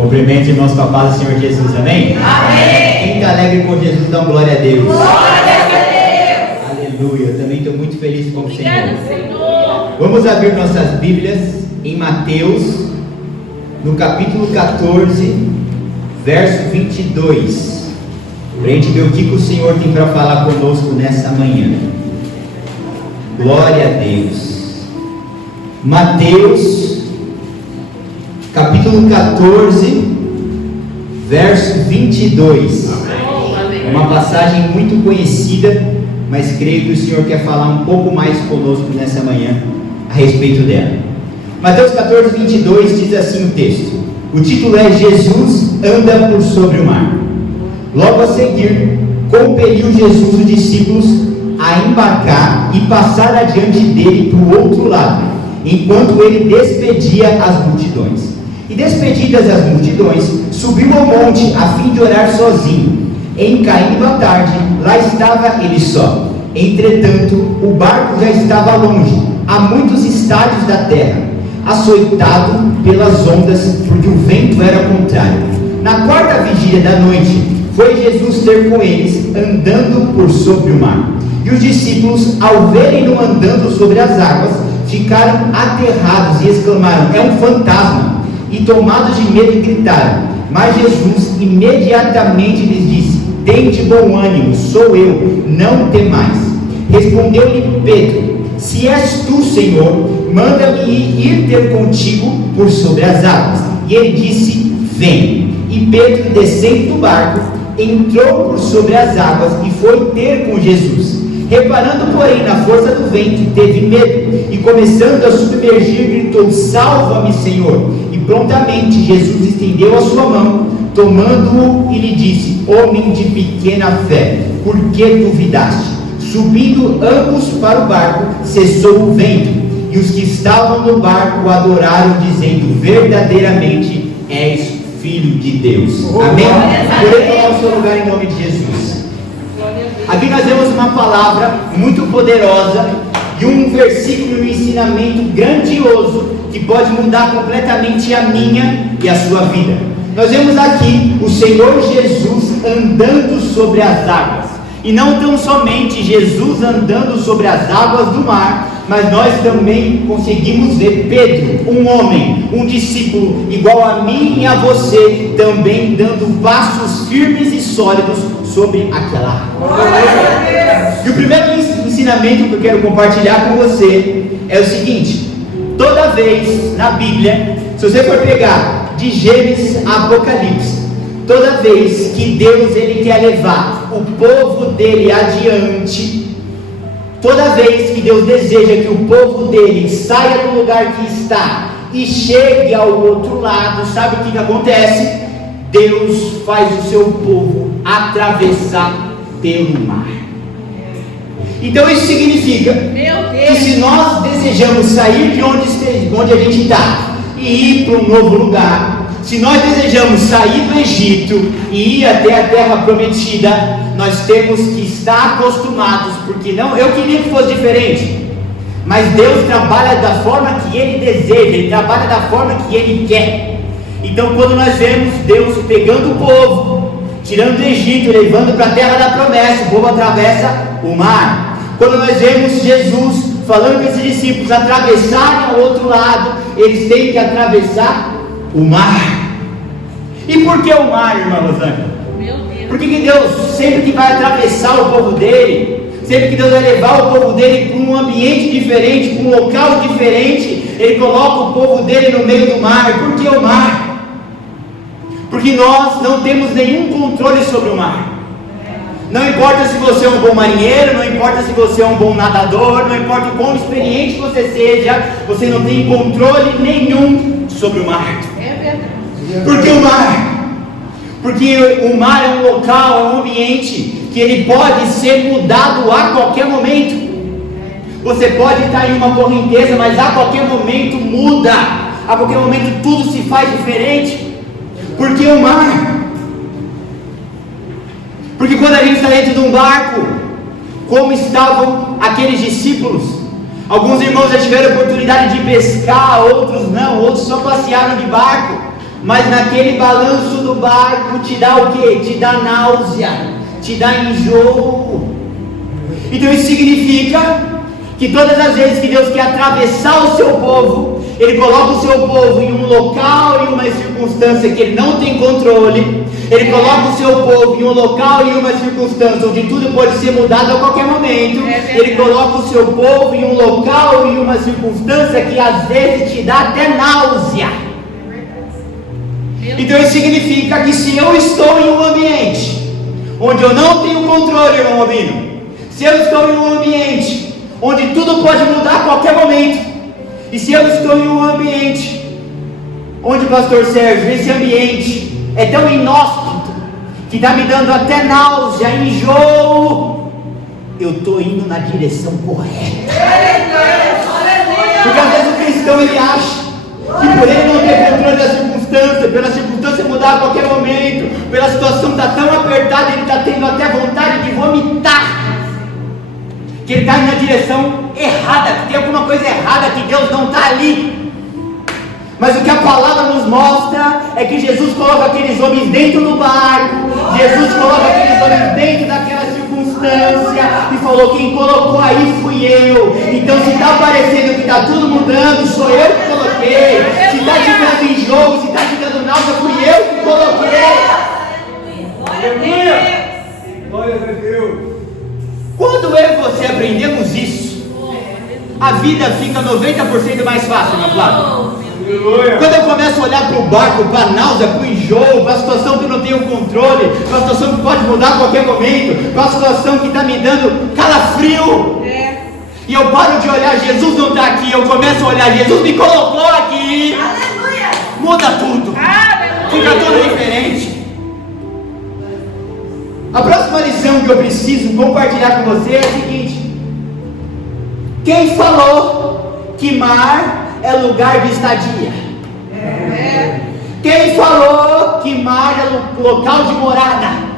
Cumprimente, irmãos, com a paz do Senhor Jesus, amém? Amém! Quem está alegre com Jesus, dá glória a Deus. Glória a Deus! Aleluia, eu também estou muito feliz com o Obrigada, Senhor. Vamos abrir nossas Bíblias em Mateus, no capítulo 14, verso 22. Para a gente ver o que o Senhor tem para falar conosco nessa manhã. Glória a Deus. Mateus, capítulo 14, verso 22. É uma passagem muito conhecida, mas creio que o Senhor quer falar um pouco mais conosco nessa manhã a respeito dela. Mateus 14, 22 diz assim o texto. O título é Jesus anda por sobre o mar. Logo a seguir, compeliu Jesus os discípulos a embarcar e passar adiante dele para o outro lado, enquanto ele despedia as multidões. E despedidas as multidões, subiu ao monte a fim de orar sozinho. Em caindo a tarde, lá estava ele só. Entretanto, o barco já estava longe, a muitos estádios da terra, açoitado pelas ondas, porque o vento era contrário. Na quarta vigília da noite, foi Jesus ter com eles, andando por sobre o mar. E os discípulos, ao verem-no andando sobre as águas, ficaram aterrados e exclamaram: é um fantasma! E tomados de medo gritaram. Mas Jesus imediatamente lhes disse: tende bom ânimo, sou eu, não temais. Respondeu-lhe Pedro: se és tu, Senhor, manda-me ir ter contigo por sobre as águas. E ele disse: vem. E Pedro, descendo do barco, entrou por sobre as águas e foi ter com Jesus. Reparando, porém, na força do vento, teve medo, e começando a submergir, gritou: salva-me, Senhor! E prontamente Jesus estendeu a sua mão, tomando-o, e lhe disse: homem de pequena fé, por que duvidaste? Subindo ambos para o barco, cessou o vento, e os que estavam no barco o adoraram, dizendo: verdadeiramente és Filho de Deus. Amém? Podemos tomar o seu lugar em nome de Jesus. Aqui nós temos uma palavra muito poderosa e um versículo e um ensinamento grandioso que pode mudar completamente a minha e a sua vida. Nós vemos aqui o Senhor Jesus andando sobre as águas. E não tão somente Jesus andando sobre as águas do mar, mas nós também conseguimos ver Pedro, um homem, um discípulo igual a mim e a você, também dando passos firmes e sólidos sobre aquela água. E o primeiro ensinamento que eu quero compartilhar com você é o seguinte: toda vez na Bíblia, se você for pegar de Gênesis a Apocalipse, toda vez que Deus ele quer levar o povo dele adiante, toda vez que Deus deseja que o povo dele saia do lugar que está e chegue ao outro lado, sabe o que acontece? Deus faz o seu povo atravessar pelo mar. Então isso significa que se nós desejamos sair de onde a gente está e ir para um novo lugar, se nós desejamos sair do Egito e ir até a terra prometida, nós temos que estar acostumados, porque não, eu queria que fosse diferente, mas Deus trabalha da forma que Ele deseja, Ele trabalha da forma que Ele quer. Então quando nós vemos Deus pegando o povo, tirando do Egito, levando para a terra da promessa, o povo atravessa o mar. Quando nós vemos Jesus falando com esses discípulos atravessarem ao outro lado, eles têm que atravessar o mar. E por que o mar, irmã Rosângela? Por que Deus, sempre que vai atravessar o povo dele, sempre que Deus vai levar o povo dele para um ambiente diferente, para um local diferente, Ele coloca o povo dele no meio do mar? Por que o mar? Porque nós não temos nenhum controle sobre o mar. Não importa se você é um bom marinheiro, não importa se você é um bom nadador, não importa o quão experiente você seja, você não tem controle nenhum sobre o mar. É verdade. Por que o mar? Porque o mar é um local, é um ambiente que ele pode ser mudado a qualquer momento. Você pode estar em uma correnteza, mas a qualquer momento muda, a qualquer momento tudo se faz diferente. Por que o mar? Porque quando a gente está dentro de um barco, como estavam aqueles discípulos, alguns irmãos já tiveram oportunidade de pescar, outros não, outros só passearam de barco. mas naquele balanço do barco te dá o quê? Te dá náusea, te dá enjoo. Então isso significa que todas as vezes que Deus quer atravessar o seu povo, Ele coloca o seu povo em um local, em uma circunstância que Ele não tem controle. Ele coloca o seu povo em um local, em uma circunstância onde tudo pode ser mudado a qualquer momento. Ele coloca o seu povo em um local, em uma circunstância que às vezes te dá até náusea. Então isso significa que se eu estou em um ambiente onde eu não tenho controle, irmão Albino, se eu estou em um ambiente onde tudo pode mudar a qualquer momento, e se eu estou em um ambiente onde, pastor Sérgio, esse ambiente é tão inóspito que está me dando até náusea, enjoo, eu estou indo na direção correta. Porque às vezes o cristão ele acha que por ele não ter controle da circunstância, pela circunstância mudar a qualquer momento, pela situação estar tão apertada, ele está tendo até vontade de vomitar, que ele está indo na direção errada, que tem alguma coisa errada, que Deus não está ali. Mas o que a palavra nos mostra é que Jesus coloca aqueles homens dentro do barco, Jesus coloca aqueles homens dentro daquela circunstância e falou: quem colocou aí fui eu. Então se está parecendo que está tudo mudando, sou eu que coloquei. Se está te dando enjoo, se está te dando náusea, fui eu que coloquei. Glória a Deus. Quando eu e você aprendemos isso, a vida fica 90% mais fácil, meu Flávio. Quando eu começo a olhar para o barco, para a náusea, para o enjoo, para a situação que eu não tenho controle, para a situação que pode mudar a qualquer momento, para a situação que está me dando calafrio, e eu paro de olhar, Jesus não está aqui, eu começo a olhar, Jesus me colocou aqui, muda tudo, fica tudo diferente. A próxima lição que eu preciso compartilhar com você é a seguinte: quem falou que mar é lugar de estadia? Quem falou que mar é local de morada?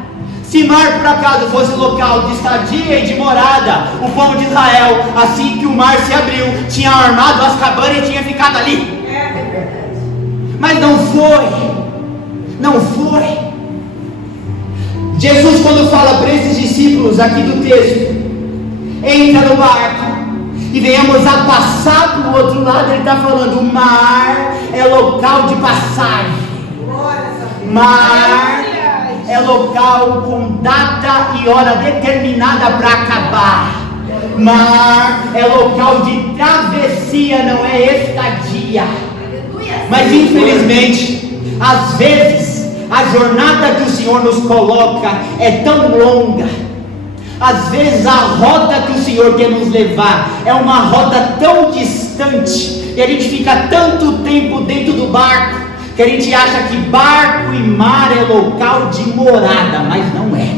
Se mar por acaso fosse local de estadia e de morada, o povo de Israel, assim que o mar se abriu, tinha armado as cabanas e tinha ficado ali. Mas não foi. Jesus, quando fala para esses discípulos aqui do texto, entra no barco e venhamos a passar para o outro lado, ele está falando: o mar é local de passagem, mar é local com data e hora determinada para acabar, mar é local de travessia, não é estadia. Mas infelizmente, às vezes, a jornada que o Senhor nos coloca é tão longa, às vezes a rota que o Senhor quer nos levar é uma rota tão distante, e a gente fica tanto tempo dentro do barco, que a gente acha que barco e mar é local de morada, mas não é.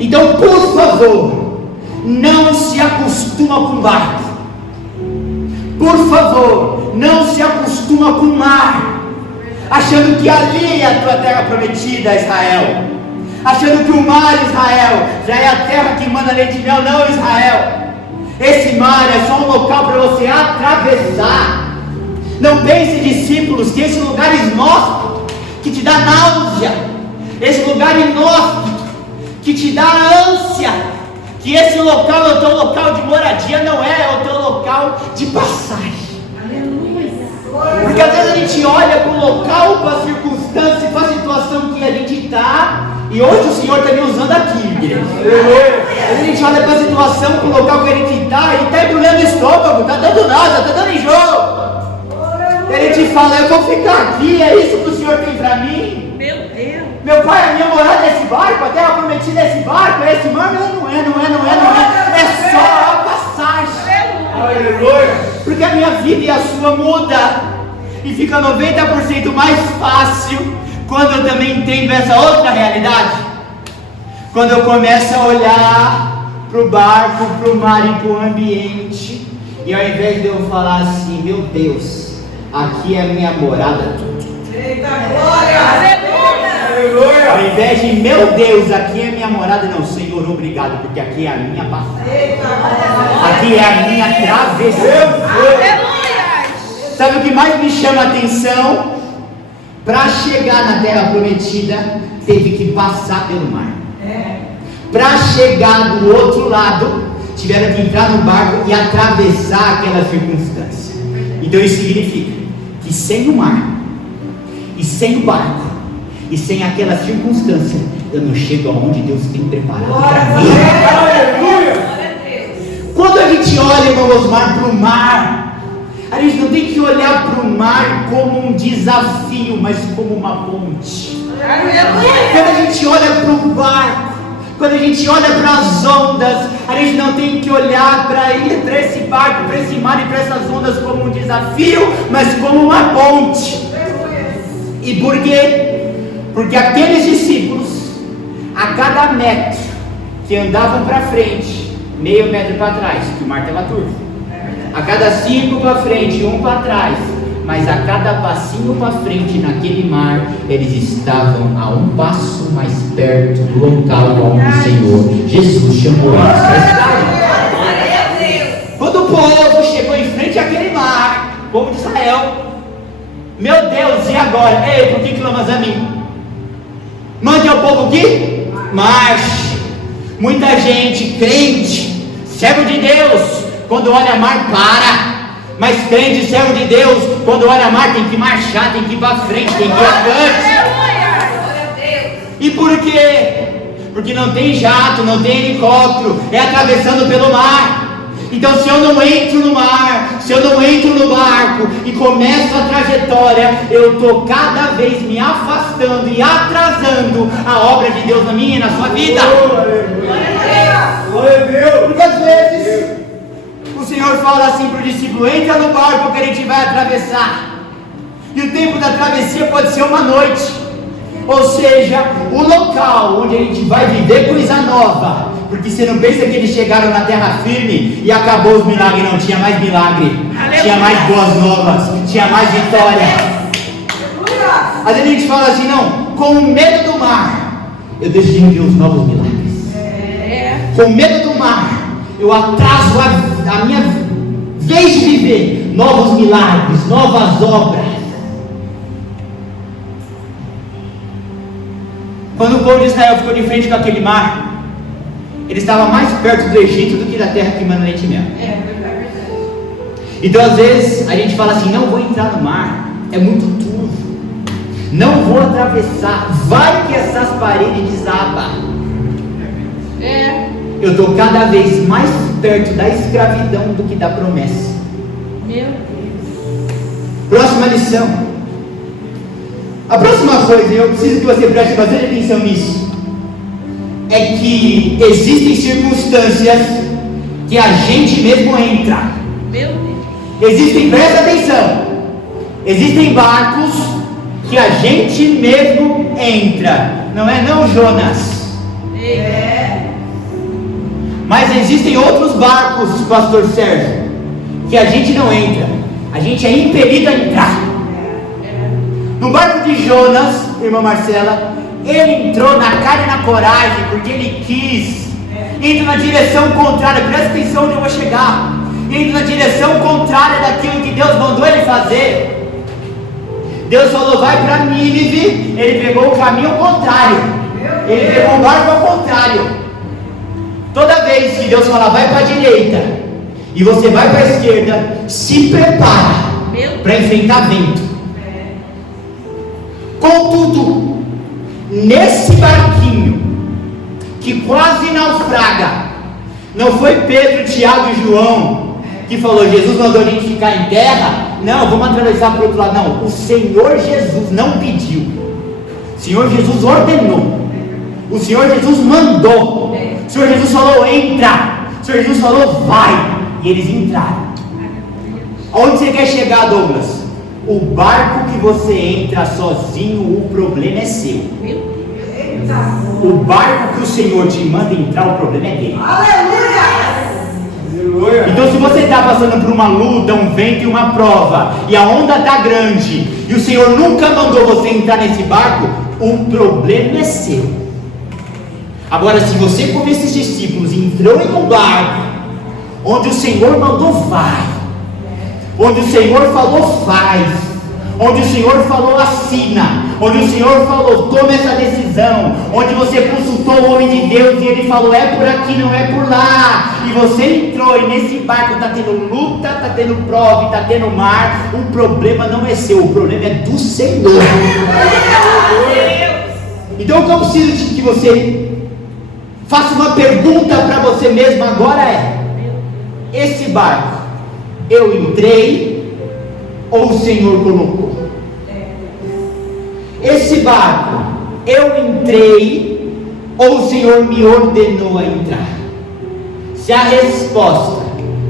Então, por favor, não se acostuma com barco, por favor, não se acostuma com mar, achando que ali é a tua terra prometida, Israel, achando que o mar, Israel, já é a terra que manda leite e mel. Não, Israel, esse mar é só um local para você atravessar. Não pense, discípulos, que esse lugar inóspito, que te dá náusea, esse lugar inóspito, que te dá ânsia, que esse local é o teu local de moradia, não é o teu local de passagem. Porque às vezes a gente olha para o local, para a circunstância, para a situação que a gente está, e hoje o Senhor está me usando aqui, igreja. Às vezes a gente olha para a situação, para o local que a gente está, e está embrulhando o estômago, está dando náusea, está dando enjoo. E a gente fala: eu vou ficar aqui, é isso que o Senhor tem para mim? Meu Deus. Meu pai, a minha morada é esse barco, a terra prometida é esse barco, é esse mar? Não é. É só a passagem. Aleluia. Porque a minha vida e a sua muda, e fica 90% mais fácil quando eu também entendo essa outra realidade. Quando eu começo a olhar para o barco, para o mar e para o ambiente, e ao invés de eu falar assim: meu Deus, aqui é a minha morada, Eita glória. Aleluia. ao invés de meu Deus, aqui é a minha morada, não, Senhor, obrigado, porque aqui é a minha passagem, aqui é a minha travessia. Sabe o que mais me chama a atenção? Para chegar na terra prometida, teve que passar pelo mar. Para chegar do outro lado, tiveram que entrar no barco e atravessar aquela circunstância. Então isso significa que sem o mar, e sem o barco, e sem aquela circunstância, eu não chego aonde Deus tem preparado para mim. Aleluia! Quando a gente olha, irmão Osmar, para o mar, a gente não tem que olhar para o mar como um desafio, mas como uma ponte. Quando a gente olha para o barco, quando a gente olha para as ondas, a gente não tem que olhar para esse barco, para esse mar e para essas ondas como um desafio, mas como uma ponte. E por quê? Porque aqueles discípulos, a cada metro que andavam para frente, meio metro para trás, que o mar estava turvo, a cada 5 para frente, 1 para trás, mas a cada passinho para frente naquele mar, eles estavam a um passo mais perto do local onde o Senhor Jesus chamou eles para estarem. Quando o povo chegou em frente àquele mar, o povo de Israel, meu Deus, e agora? Ei, por que clamas a mim? Mande ao povo que marche. Muita gente, crente, servo de Deus, quando olha mar, para. Mas crente, servo de Deus, quando olha mar, tem que marchar, tem que ir para frente, tem que ir avante. E por quê? Porque não tem jato, não tem helicóptero, é atravessando pelo mar. Então se eu não entro no mar, se eu não entro no barco e começo a trajetória, eu estou cada vez me afastando e atrasando a obra de Deus na minha e na sua vida. Glória a Deus! Porque às vezes o Senhor fala assim para o discípulo: entra no barco que a gente vai atravessar. E o tempo da travessia pode ser uma noite. Ou seja, o local onde a gente vai viver coisa nova. Porque você não pensa que eles chegaram na terra firme e acabou os milagres. Não, tinha mais milagre, tinha mais boas novas, tinha mais vitória. Às vezes a gente fala assim: não, com medo do mar eu deixo de viver os novos milagres. Com medo do mar eu atraso a minha vez de viver novos milagres, novas obras. Quando o povo de Israel ficou de frente com aquele mar, ele estava mais perto do Egito do que da terra que manda leite e mel. Então às vezes a gente fala assim: não vou entrar no mar, é muito turvo, não vou atravessar, vai que essas paredes desabam. Eu estou cada vez mais perto da escravidão do que da promessa. Meu Deus. Próxima lição. A próxima coisa, eu preciso que você preste bastante atenção nisso, é que existem circunstâncias que a gente mesmo entra. Meu Deus. Existem, presta atenção, existem barcos que a gente mesmo entra. Não é não, Jonas? Mas existem outros barcos, pastor Sérgio, que a gente não entra. A gente é impelido a entrar. No barco de Jonas, irmã Marcela, ele entrou na cara e na coragem, porque ele quis. Entra na direção contrária, presta atenção onde eu vou chegar. Entra na direção contrária daquilo que Deus mandou ele fazer. Deus falou: vai para Nínive, ele pegou o caminho contrário. Ele pegou o barco ao contrário. Toda vez que Deus falar vai para a direita e você vai para a esquerda, se prepara para enfrentar vento. Contudo, nesse barquinho que quase naufraga, não foi Pedro, Tiago e João que falou: Jesus mandou a gente ficar em terra, não, vamos atravessar para o outro lado. Não, o Senhor Jesus não pediu, o Senhor Jesus ordenou, o Senhor Jesus mandou, o Senhor Jesus falou: entra, o Senhor Jesus falou: vai, e eles entraram. Aonde você quer chegar, Douglas? O barco que você entra sozinho, o problema é seu. O barco que o Senhor te manda entrar, o problema é dele. Aleluia! Então se você está passando por uma luta, um vento e uma prova, e a onda está grande, e o Senhor nunca mandou você entrar nesse barco, o problema é seu. Agora, se você, como esses discípulos, entrou em um barco onde o Senhor mandou vai, onde o Senhor falou faz, onde o Senhor falou assina, onde o Senhor falou toma essa decisão, onde você consultou o homem de Deus e ele falou é por aqui, não é por lá, e você entrou e nesse barco está tendo luta, está tendo prova, está tendo mar, o problema não é seu, o problema é do Senhor. Então o que eu preciso de que você faça uma pergunta para você mesmo agora é: esse barco eu entrei ou o Senhor colocou? Esse barco eu entrei ou o Senhor me ordenou a entrar? Se a resposta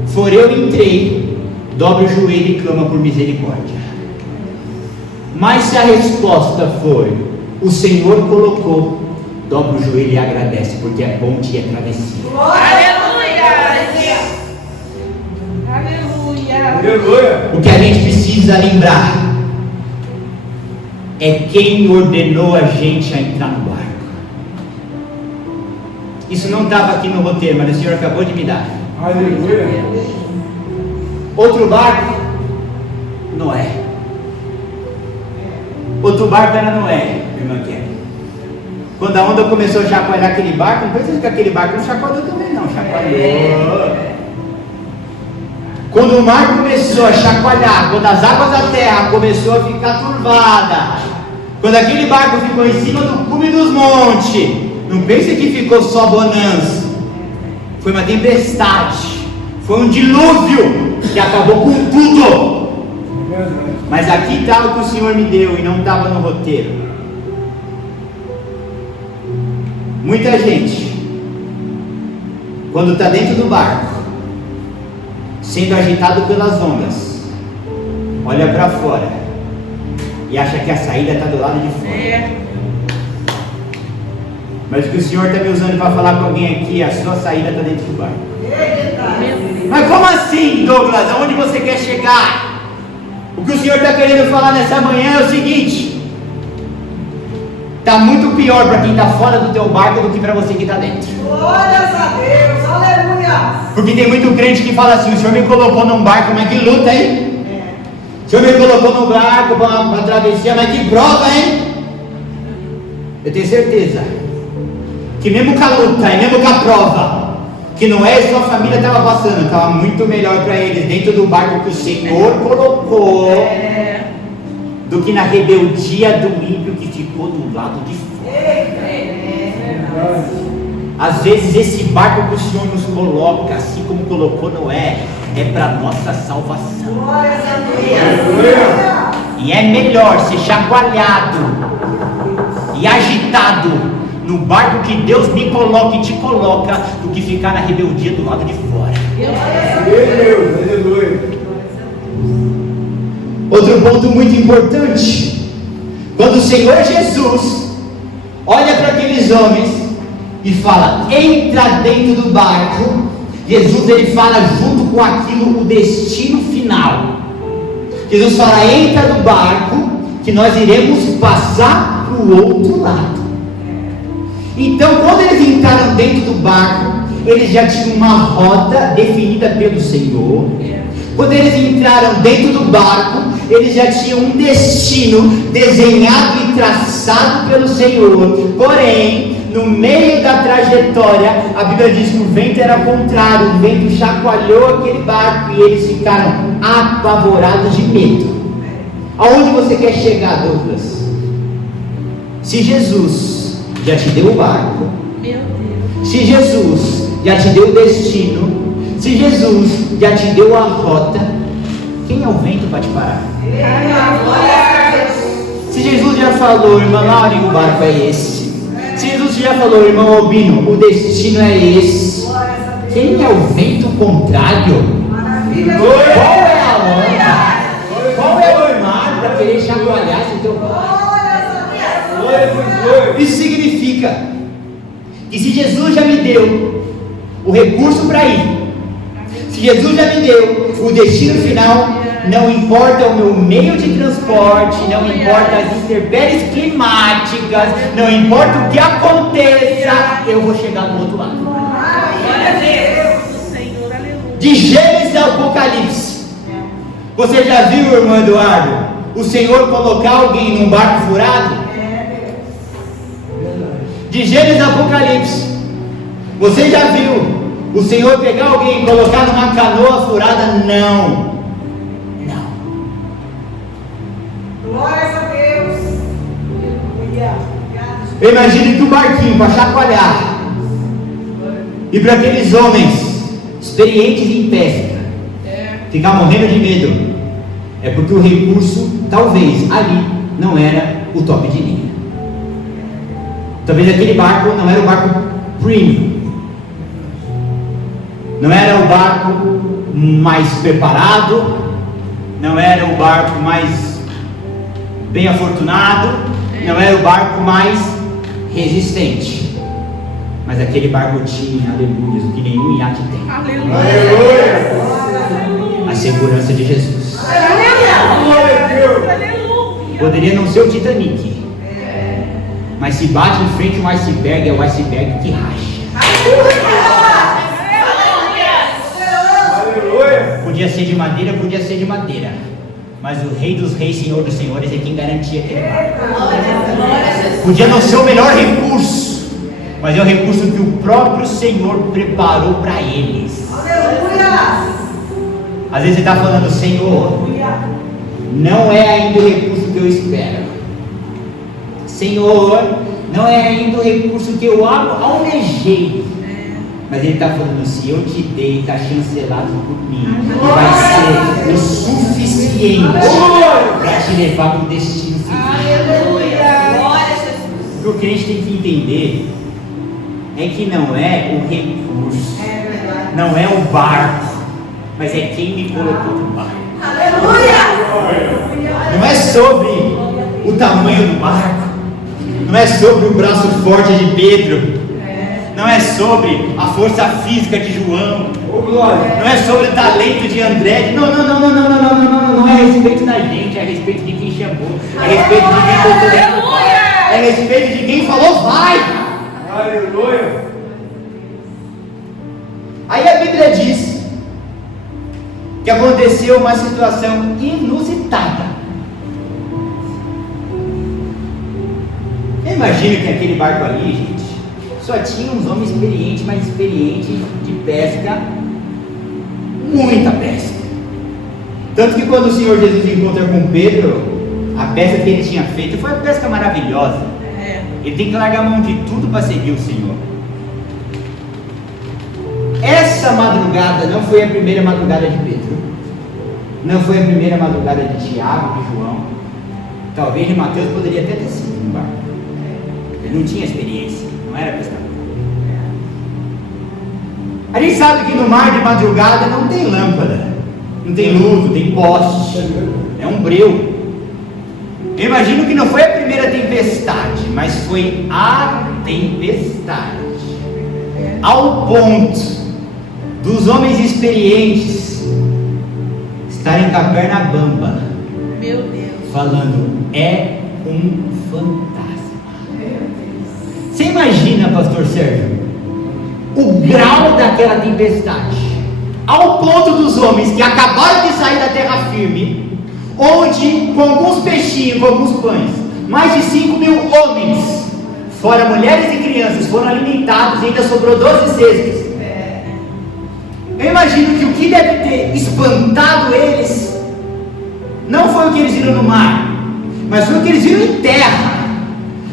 for eu entrei, dobre o joelho e clama por misericórdia. Mas se a resposta for o Senhor colocou, dobre o joelho e agradece, porque é bom dia travessia. Aleluia! Aleluia! Aleluia. O que a gente precisa lembrar é quem ordenou a gente a entrar no barco. Isso não estava aqui no roteiro, mas o Senhor acabou de me dar. Aleluia. Outro barco, Noé. Outro barco era Noé, irmã Kelly. Quando a onda começou a chacoalhar aquele barco, não precisa que aquele barco não chacoalhou também não, chacoalhou. Quando o mar começou a chacoalhar, quando as águas da terra começou a ficar turvada, quando aquele barco ficou em cima do cume dos montes, não pense que ficou só bonança, foi uma tempestade, foi um dilúvio que acabou com tudo. Mas aqui está o que o Senhor me deu e não estava no roteiro. Muita gente, quando está dentro do barco, sendo agitado pelas ondas, olha para fora e acha que a saída está do lado de fora. Mas o que o Senhor está me usando para falar com alguém aqui, a sua saída está dentro do barco. Mas como assim, Douglas? Aonde você quer chegar? O que o Senhor está querendo falar nessa manhã é o seguinte: está muito pior para quem está fora do teu barco do que para você que está dentro. Glórias a Deus, aleluia. Porque tem muito crente que fala assim: o Senhor me colocou num barco, mas que luta, hein? O Senhor me colocou num barco para travessia, mas que prova, hein? Eu tenho certeza que mesmo com a luta e mesmo com a prova que Noé e sua família estavam passando, estava muito melhor para eles dentro do barco que o Senhor colocou do que na rebeldia do ímpio que ficou do lado de fora. Às vezes esse barco que o Senhor nos coloca, assim como colocou Noé, é para nossa salvação. Glórias a Deus. E é melhor ser chacoalhado e agitado no barco que Deus me coloca e te coloca, do que ficar na rebeldia do lado de fora. Deus, aleluia. Outro ponto muito importante: quando o Senhor Jesus olha para aqueles homens e fala, entra dentro do barco, Jesus ele fala junto com aquilo o destino final. Jesus fala, entra no barco, que nós iremos passar para o outro lado. Então, quando eles entraram dentro do barco, eles já tinham uma rota definida pelo Senhor. Quando eles entraram dentro do barco, eles já tinham um destino desenhado e traçado pelo Senhor. Porém, no meio da trajetória, a Bíblia diz que o vento era contrário, o vento chacoalhou aquele barco e eles ficaram apavorados de medo. Aonde você quer chegar, Douglas? Se Jesus já te deu o barco, Meu Deus. se Jesus já te deu o destino, se Jesus já te deu a rota, quem é o vento para te parar? Se Jesus já falou, irmã Laura, o barco é esse. Se Jesus já falou, irmão Albino, o destino é esse. Quem é o vento contrário? Qual é a onda? Qual é o mar para querer chacoalhar esse teu barco? Isso significa que se Jesus já me deu o recurso para ir, se Jesus já me deu o destino final, não importa o meu meio de transporte, não importa as intempéries climáticas, não importa o que aconteça, eu vou chegar do outro lado. Glória a Deus. Senhor, aleluia. De Gênesis a Apocalipse, Você já viu, irmão Eduardo, o Senhor colocar alguém num barco furado? De Gênesis a Apocalipse. Você já viu o Senhor pegar alguém e colocar numa canoa furada? Não. Não. Glórias a Deus. Eu imagino que o barquinho para chacoalhar e para aqueles homens experientes em pesca ficar morrendo de medo, é porque o recurso talvez ali não era o top de linha. Talvez aquele barco não era o barco premium, não era o barco mais preparado, não era o barco mais bem afortunado, não era o barco mais resistente, mas aquele barco tinha, aleluia, o que nenhum iate tem. Aleluia. A segurança de Jesus. Aleluia. Poderia não ser o Titanic, mas se bate em frente um iceberg, é o iceberg que racha. Aleluia. Podia ser de madeira, mas o Rei dos Reis, Senhor dos Senhores é quem garantia aquele barco. Podia não ser o melhor recurso, mas é o recurso que o próprio Senhor preparou para eles. Aleluia. Às vezes você está falando, Senhor, não é ainda o recurso que eu espero. Senhor, não é ainda o recurso que eu almejei. Mas Ele está falando, se eu te dei, está chancelado por mim, e vai ser o suficiente para te levar para o destino seguinte. O que o crente tem que entender é que não é o recurso, não é o barco, mas é quem me colocou no barco. Não é sobre o tamanho do barco, não é sobre o braço forte de Pedro, não é sobre a força física de João, não é sobre o talento de André. Não é a respeito da gente, é a respeito de quem chamou, é a respeito de quem botou dentro do barco, é a respeito de quem falou vai. Aleluia. Aí a Bíblia diz que aconteceu uma situação inusitada. Eu imagino que aquele barco ali, gente, só tinha uns homens experientes, mas experientes de pesca, muita pesca. Tanto que quando o Senhor Jesus encontra com Pedro, a pesca que ele tinha feito foi uma pesca maravilhosa. Ele tem que largar a mão de tudo para seguir o Senhor. Essa madrugada não foi a primeira madrugada de Pedro, não foi a primeira madrugada de Tiago, de João, talvez de Mateus poderia até ter sido no barco. Ele não tinha experiência, não era pescador. A gente sabe que no mar de madrugada não tem lâmpada, não tem luz, não tem poste, é um breu. Eu imagino que não foi a primeira tempestade, mas foi a tempestade, ao ponto dos homens experientes estarem com a perna bamba, Meu Deus. falando, é um fantasma. Você imagina, pastor Sérgio, o grau daquela tempestade, ao ponto dos homens que acabaram de sair da terra firme, onde com alguns peixinhos, com alguns pães, mais de 5.000 homens, fora mulheres e crianças, foram alimentados e ainda sobrou 12 cestos. Eu imagino que o que deve ter espantado eles não foi o que eles viram no mar, mas foi o que eles viram em terra,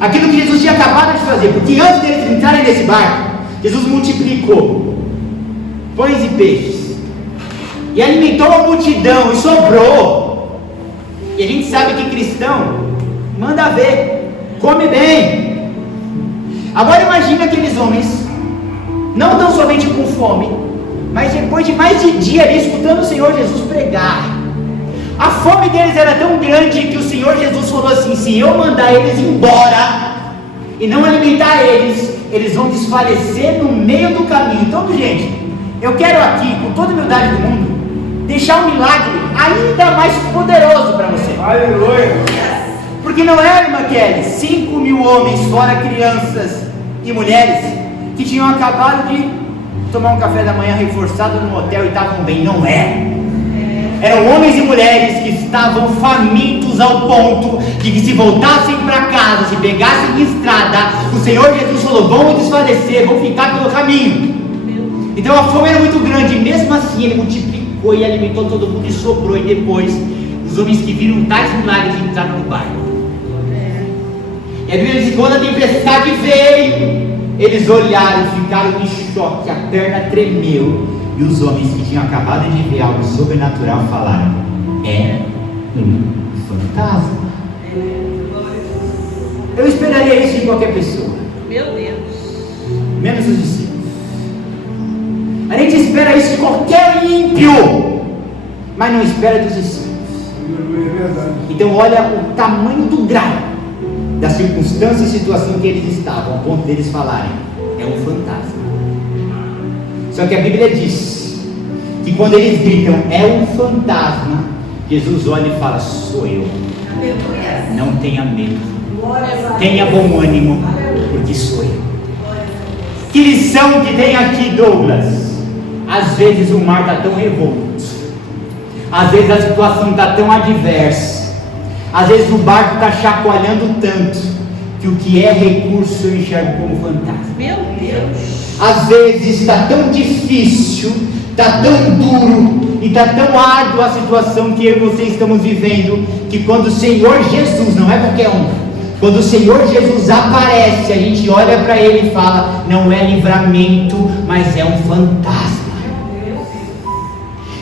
aquilo que Jesus tinha acabado de fazer, porque antes deles entrarem nesse barco, Jesus multiplicou pães e peixes e alimentou a multidão e sobrou. E a gente sabe que cristão manda ver, come bem. Agora imagina aqueles homens não tão somente com fome, mas depois de mais de dia ali escutando o Senhor Jesus pregar. A fome deles era tão grande que o Senhor Jesus falou assim: se eu mandar eles embora e não alimentar eles, eles vão desfalecer no meio do caminho. Então, gente, eu quero aqui, com toda a humildade do mundo, deixar um milagre ainda mais poderoso para você. Aleluia. Porque não é, irmã Kelly, 5.000 homens, fora crianças e mulheres, que tinham acabado de tomar um café da manhã reforçado no hotel e estavam bem. Não é. eram homens e mulheres que estavam famintos ao ponto de que, se voltassem para casa, se pegassem estrada, o Senhor Jesus falou: vão desfalecer, vão ficar pelo caminho. Então a fome era muito grande, e mesmo assim ele multiplicou e alimentou todo mundo, e sobrou. E depois os homens que viram tais milagres entraram no barco. E a Bíblia diz que quando a tempestade veio, eles olharam e ficaram em choque, a perna tremeu, e os homens que tinham acabado de ver algo sobrenatural falaram: é um fantasma. Eu esperaria isso de qualquer pessoa, Meu Deus. menos os discípulos. A gente espera isso de qualquer ímpio, mas não espera dos discípulos. Então olha o tamanho do grau da circunstância e situação que eles estavam, ao ponto deles falarem: é um fantasma. Só que a Bíblia diz que quando eles gritam é um fantasma, Jesus olha e fala: sou eu. Não tenha medo, tenha bom ânimo, porque sou eu. Que lição que tem aqui, Douglas? Às vezes o mar está tão revolto, às vezes a situação está tão adversa, às vezes o barco está chacoalhando tanto que o que é recurso eu enxergo como fantasma. Meu Deus. Às vezes está tão difícil, está tão duro e está tão árdua a situação que eu e você estamos vivendo, que quando o Senhor Jesus, não é qualquer um, quando o Senhor Jesus aparece, a gente olha para Ele e fala: não é livramento, mas é um fantasma.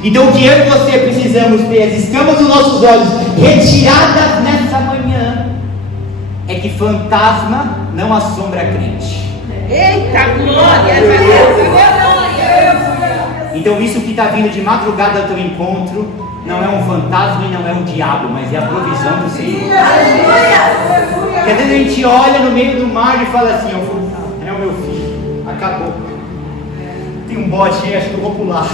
Então o que eu e você precisamos ter, as escamas dos nossos olhos retiradas nessa manhã, é que fantasma não assombra crente. Eita, glória a Deus. Então isso que está vindo de madrugada ao teu encontro não é um fantasma e não é um diabo, mas é a provisão do Senhor. Porque às vezes a gente olha no meio do mar e fala assim: é um fantasma, é o meu filho, acabou. Tem um bote aí, acho que eu vou pular.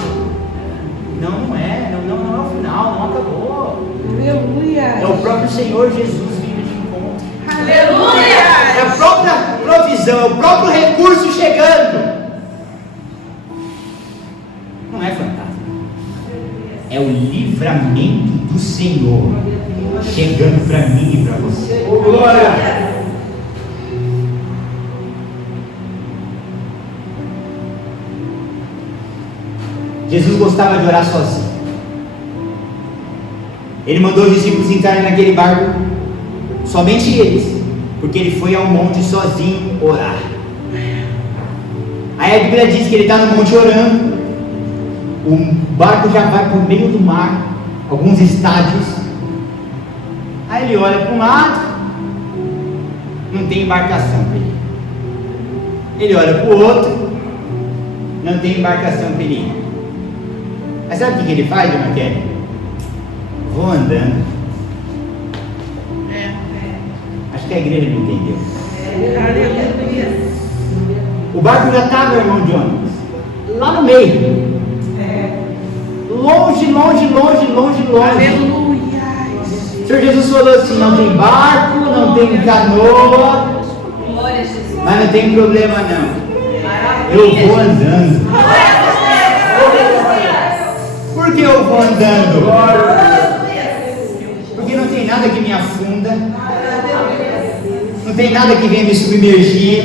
Não, não é o final, não acabou. Aleluia. É o próprio Senhor Jesus vindo de encontro. Aleluia. É a própria provisão, é o próprio recurso chegando. Não é fantasma, é o livramento do Senhor chegando para mim e para você. Oh, glória! Jesus gostava de orar sozinho. Ele mandou os discípulos entrarem naquele barco, somente eles, porque ele foi ao monte sozinho orar. Aí a Bíblia diz que ele está no monte orando, o barco já vai por meio do mar, alguns estádios. Aí ele olha para um lado, não tem embarcação para ele. Ele olha para o outro, não tem embarcação para ele ir. Mas sabe o que ele faz, Dona Kelly? Vou andando. Acho que a igreja não entendeu. Aleluia. O barco já estava, irmão Jonas, lá no meio. Longe. Aleluia. O Senhor Jesus falou assim: não tem barco, não tem canoa, mas não tem problema não. Eu vou andando. Por que eu vou andando? Porque não tem nada que me afunda, não tem nada que venha me submergir,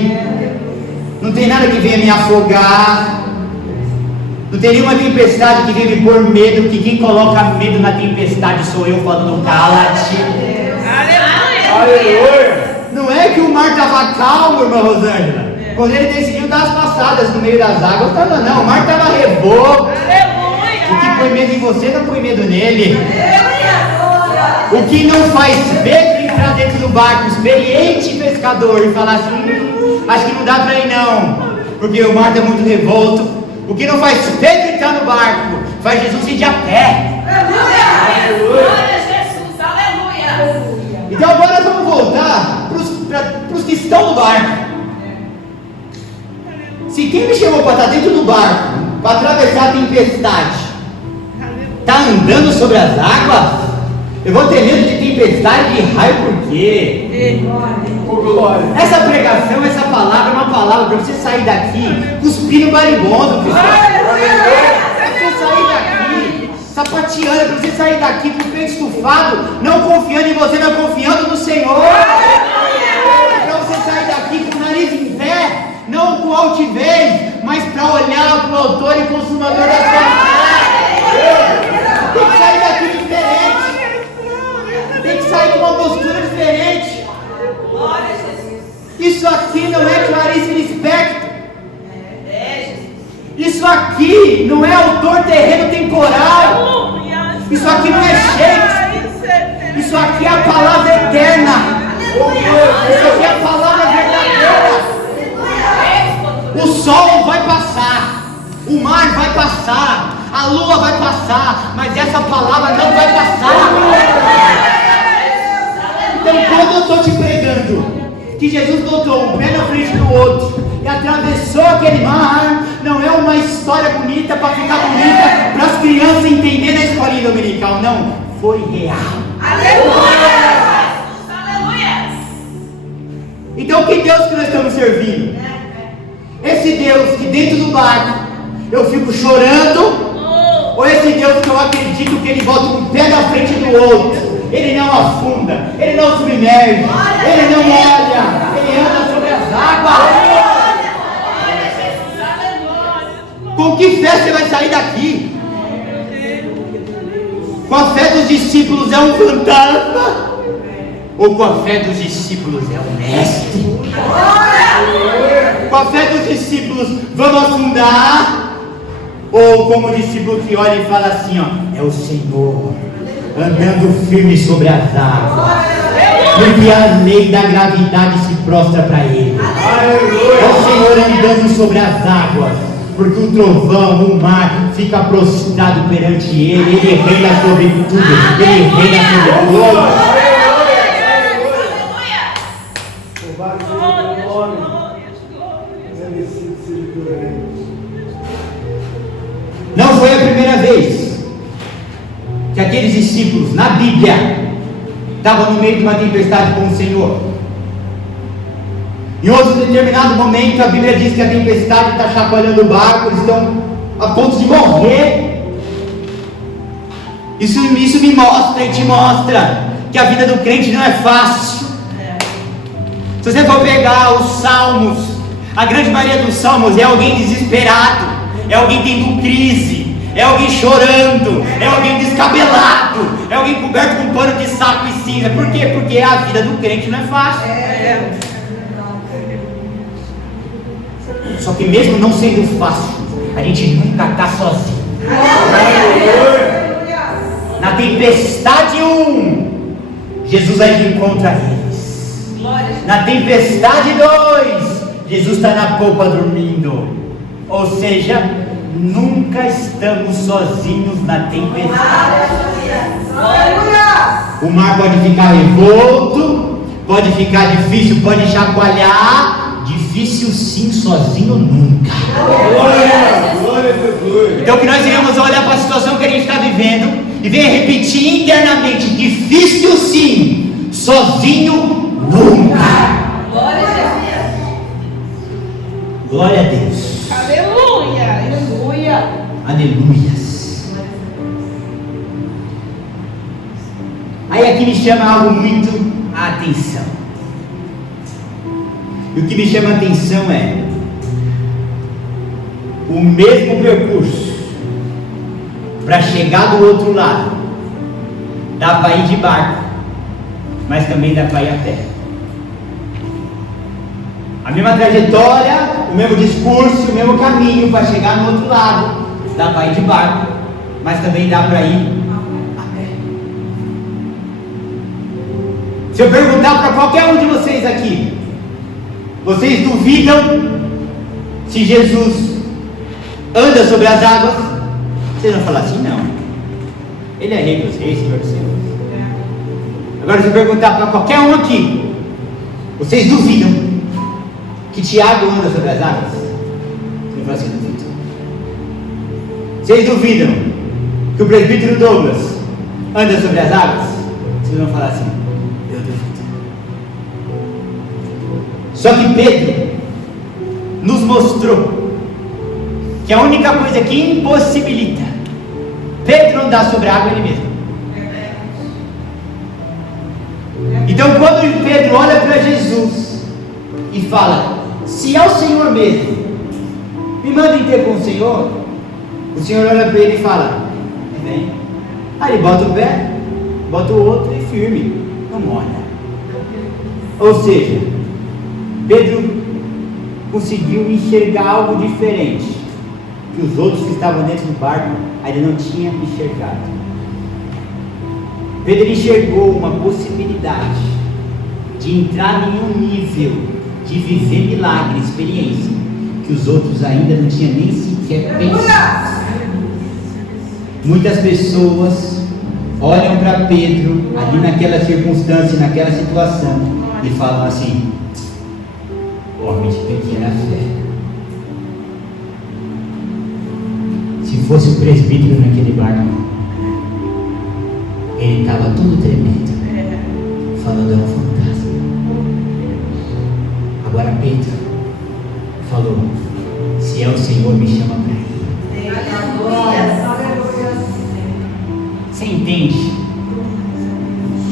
não tem nada que venha me afogar, não tem nenhuma tempestade que venha me pôr medo, porque quem coloca medo na tempestade sou eu falando: cala-te. Aleluia! Não é que o mar estava calmo, irmã Rosângela, quando ele decidiu dar as passadas no meio das águas, não, o mar estava revolto. O que põe medo em você não põe medo nele. O que não faz Pedro entrar dentro do barco, experiente pescador, e falar assim: acho que não dá para ir não, porque o mar está muito revolto. O que não faz Pedro entrar no barco, faz Jesus ir de a pé. Então agora vamos voltar para os que estão no barco. Se quem me chamou para estar dentro do barco, para atravessar a tempestade, está andando sobre as águas, eu vou ter medo de tempestade, de raio, por quê? Oh, glória! Essa pregação, essa palavra é uma palavra para você sair daqui cuspindo marimbondo, cristão. Para você sair daqui sapateando, é para você sair daqui com o peito estufado, não confiando em você, mas confiando no Senhor. É para você sair daqui com o nariz em pé, não com altivez, mas para olhar para o autor e consumador da sua fé. Tem que sair daqui diferente. Tem que sair com uma postura diferente. Isso aqui não é Clarice Lispector. Isso aqui não é autor terreno temporal. Isso aqui não é Shakespeare. Isso aqui é a palavra eterna. Isso aqui é a palavra verdadeira. O sol vai passar, o mar vai passar, a lua vai passar, mas essa palavra não vai passar. Então, quando eu estou te pregando que Jesus botou um pé na frente do outro e atravessou aquele mar, não é uma história bonita para ficar bonita para as crianças entenderem na escolinha dominical, não, foi real. Aleluia! Então, que Deus que nós estamos servindo? Esse Deus que dentro do barco eu fico chorando, ou esse Deus que eu acredito que Ele bota um pé na frente do outro? Ele não afunda, Ele não submerge, Ele não olha, Ele anda sobre as águas. Com que fé você vai sair daqui? Com a fé dos discípulos é um fantasma? Ou com a fé dos discípulos é um mestre? Com a fé dos discípulos vamos afundar? Ou como o discípulo que olha e fala assim, ó, é o Senhor andando firme sobre as águas, porque a lei da gravidade se prostra para Ele. É o Senhor andando sobre as águas, porque o trovão, o mar fica prostrado perante Ele. Ele reina sobre tudo, Ele reina sobre tudo. Não foi a primeira vez que aqueles discípulos na Bíblia estavam no meio de uma tempestade com o Senhor. Em outro determinado momento a Bíblia diz que a tempestade está chacoalhando o barco, eles estão a ponto de morrer. Isso me mostra e te mostra que a vida do crente não é fácil. Se você for pegar os salmos, a grande maioria dos salmos é alguém desesperado, é alguém tendo crise, é alguém chorando, é alguém descabelado, é alguém coberto com pano de saco e cinza. Por quê? Porque a vida do crente não é fácil. Só que mesmo não sendo fácil, a gente nunca está sozinho. Na tempestade 1, Jesus vai de encontro a eles. Na tempestade 2, Jesus está na polpa dormindo. Ou seja, nunca estamos sozinhos na tempestade. O mar pode ficar revolto, pode ficar difícil, pode chacoalhar. Difícil sim, sozinho nunca. Então que nós iremos olhar para a situação que a gente está vivendo e venha repetir internamente: difícil sim, sozinho nunca. Glória a Deus. Aleluia! Aleluia! Aleluias. Aí aqui me chama algo muito a atenção. E o que me chama a atenção é o mesmo percurso para chegar do outro lado. Dá para ir de barco, mas também dá para ir a pé. A mesma trajetória, o mesmo discurso, o mesmo caminho para chegar no outro lado. Dá para ir de barco, mas também dá para ir a pé. Se eu perguntar para qualquer um de vocês aqui, vocês duvidam se Jesus anda sobre as águas? Vocês vão falar assim: não, Ele é Rei dos Reis, Senhor dos Senhores. Agora, se eu perguntar para qualquer um aqui, vocês duvidam que Tiago anda sobre as águas? Vocês vão falar assim: duvidam. Vocês duvidam que o presbítero Douglas anda sobre as águas? Vocês vão falar assim: eu duvido. Só que Pedro nos mostrou que a única coisa que impossibilita Pedro andar sobre a água ele mesmo. Então quando Pedro olha para Jesus e fala: se é o Senhor mesmo, me manda ter com o Senhor olha para ele e fala: vem. Aí ele bota o pé, bota o outro e firme, não molha. Ou seja, Pedro conseguiu enxergar algo diferente que os outros que estavam dentro do barco ainda não tinham enxergado. Pedro enxergou uma possibilidade de entrar em um nível de viver milagre, experiência, que os outros ainda não tinham nem sequer pensado. Muitas pessoas olham para Pedro ali naquela circunstância, naquela situação e falam assim: homem de pequena fé. Se fosse o presbítero naquele barco, ele estava todo tremendo, falando: é um fantasma. Agora Pedro falou: se é o Senhor, me chama para ir. Você entende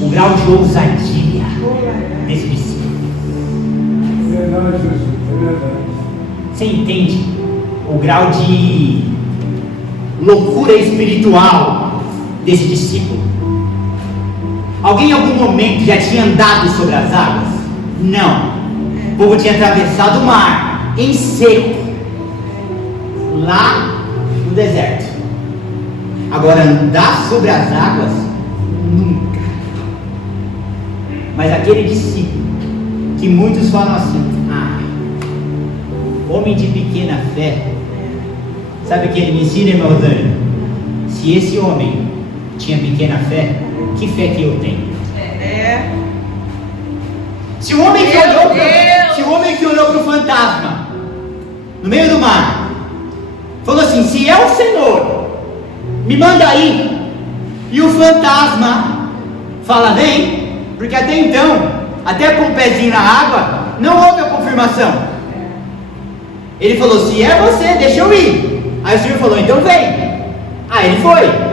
o grau de ousadia desse discípulo? Verdade, Jesus, é verdade. Você entende o grau de loucura espiritual desse discípulo? Alguém em algum momento já tinha andado sobre as águas? Não. O povo tinha atravessado o mar em seco, lá no deserto. Agora, andar sobre as águas, nunca. Mas aquele discípulo, que muitos falam assim: homem de pequena fé. Sabe o que ele me ensina, irmão Dani? Se esse homem tinha pequena fé, que fé que eu tenho? Se o homem que olhou para o fantasma no meio do mar falou assim: se é o Senhor, me manda aí, e o fantasma fala: vem, porque até então, até com o pezinho na água, não houve a confirmação. Ele falou: se é você, deixa eu ir. Aí o Senhor falou: então vem. Aí ele foi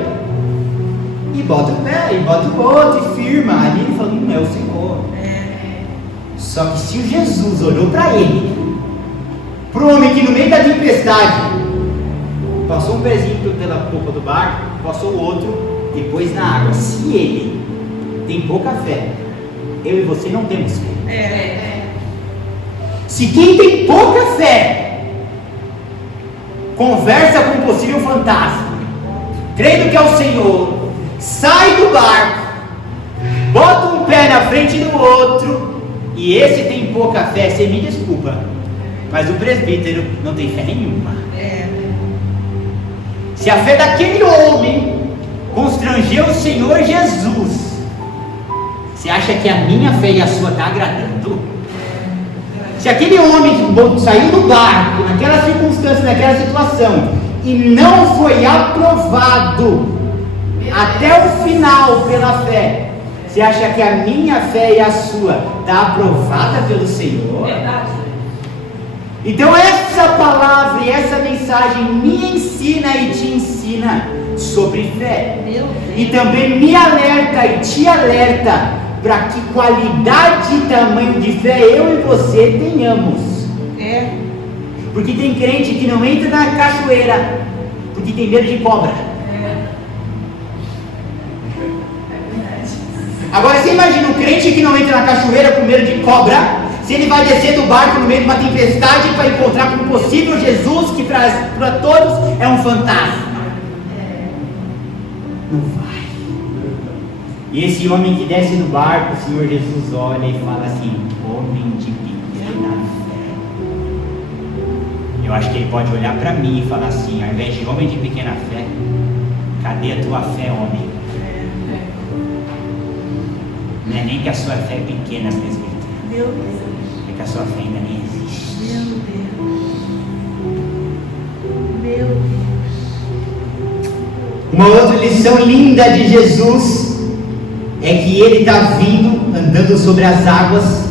e bota o pé, e bota o outro, e firma. Ali ele falou: não é o Senhor. Só que se o Jesus olhou para ele, para o homem que no meio da tempestade passou um pezinho pela polpa do barco, passou o outro e pôs na água. Se ele tem pouca fé, eu e você não temos fé. Se quem tem pouca fé conversa com um possível fantasma, crendo que é o Senhor, sai do barco, bota um pé na frente do outro, e esse tem pouca fé, você me desculpa, mas o presbítero não tem fé nenhuma. Se a fé daquele homem constrangeu o Senhor Jesus, você acha que a minha fé e a sua está agradando? Se aquele homem saiu do barco naquela circunstância, naquela situação, e não foi aprovado até o final pela fé, você acha que a minha fé e a sua está aprovada pelo Senhor? Então essa palavra e essa mensagem me ensina e te ensina sobre fé, e também me alerta e te alerta para que qualidade e tamanho de fé eu e você tenhamos. Porque tem crente que não entra na cachoeira porque tem medo de cobra. Agora você imagina um crente que não entra na cachoeira com medo de cobra, se ele vai descer do barco no meio de uma tempestade para encontrar com o possível Jesus, que para todos é um fantasma. Não vai. E esse homem que desce do barco, o Senhor Jesus olha e fala assim: homem de pequena fé. Eu acho que ele pode olhar para mim e falar assim: ao invés de homem de pequena fé, cadê a tua fé, homem? Não é nem que a sua fé é pequena, presbítero, é que a sua fé ainda nem existe. Meu Deus. Uma outra lição linda de Jesus é que ele está vindo, andando sobre as águas,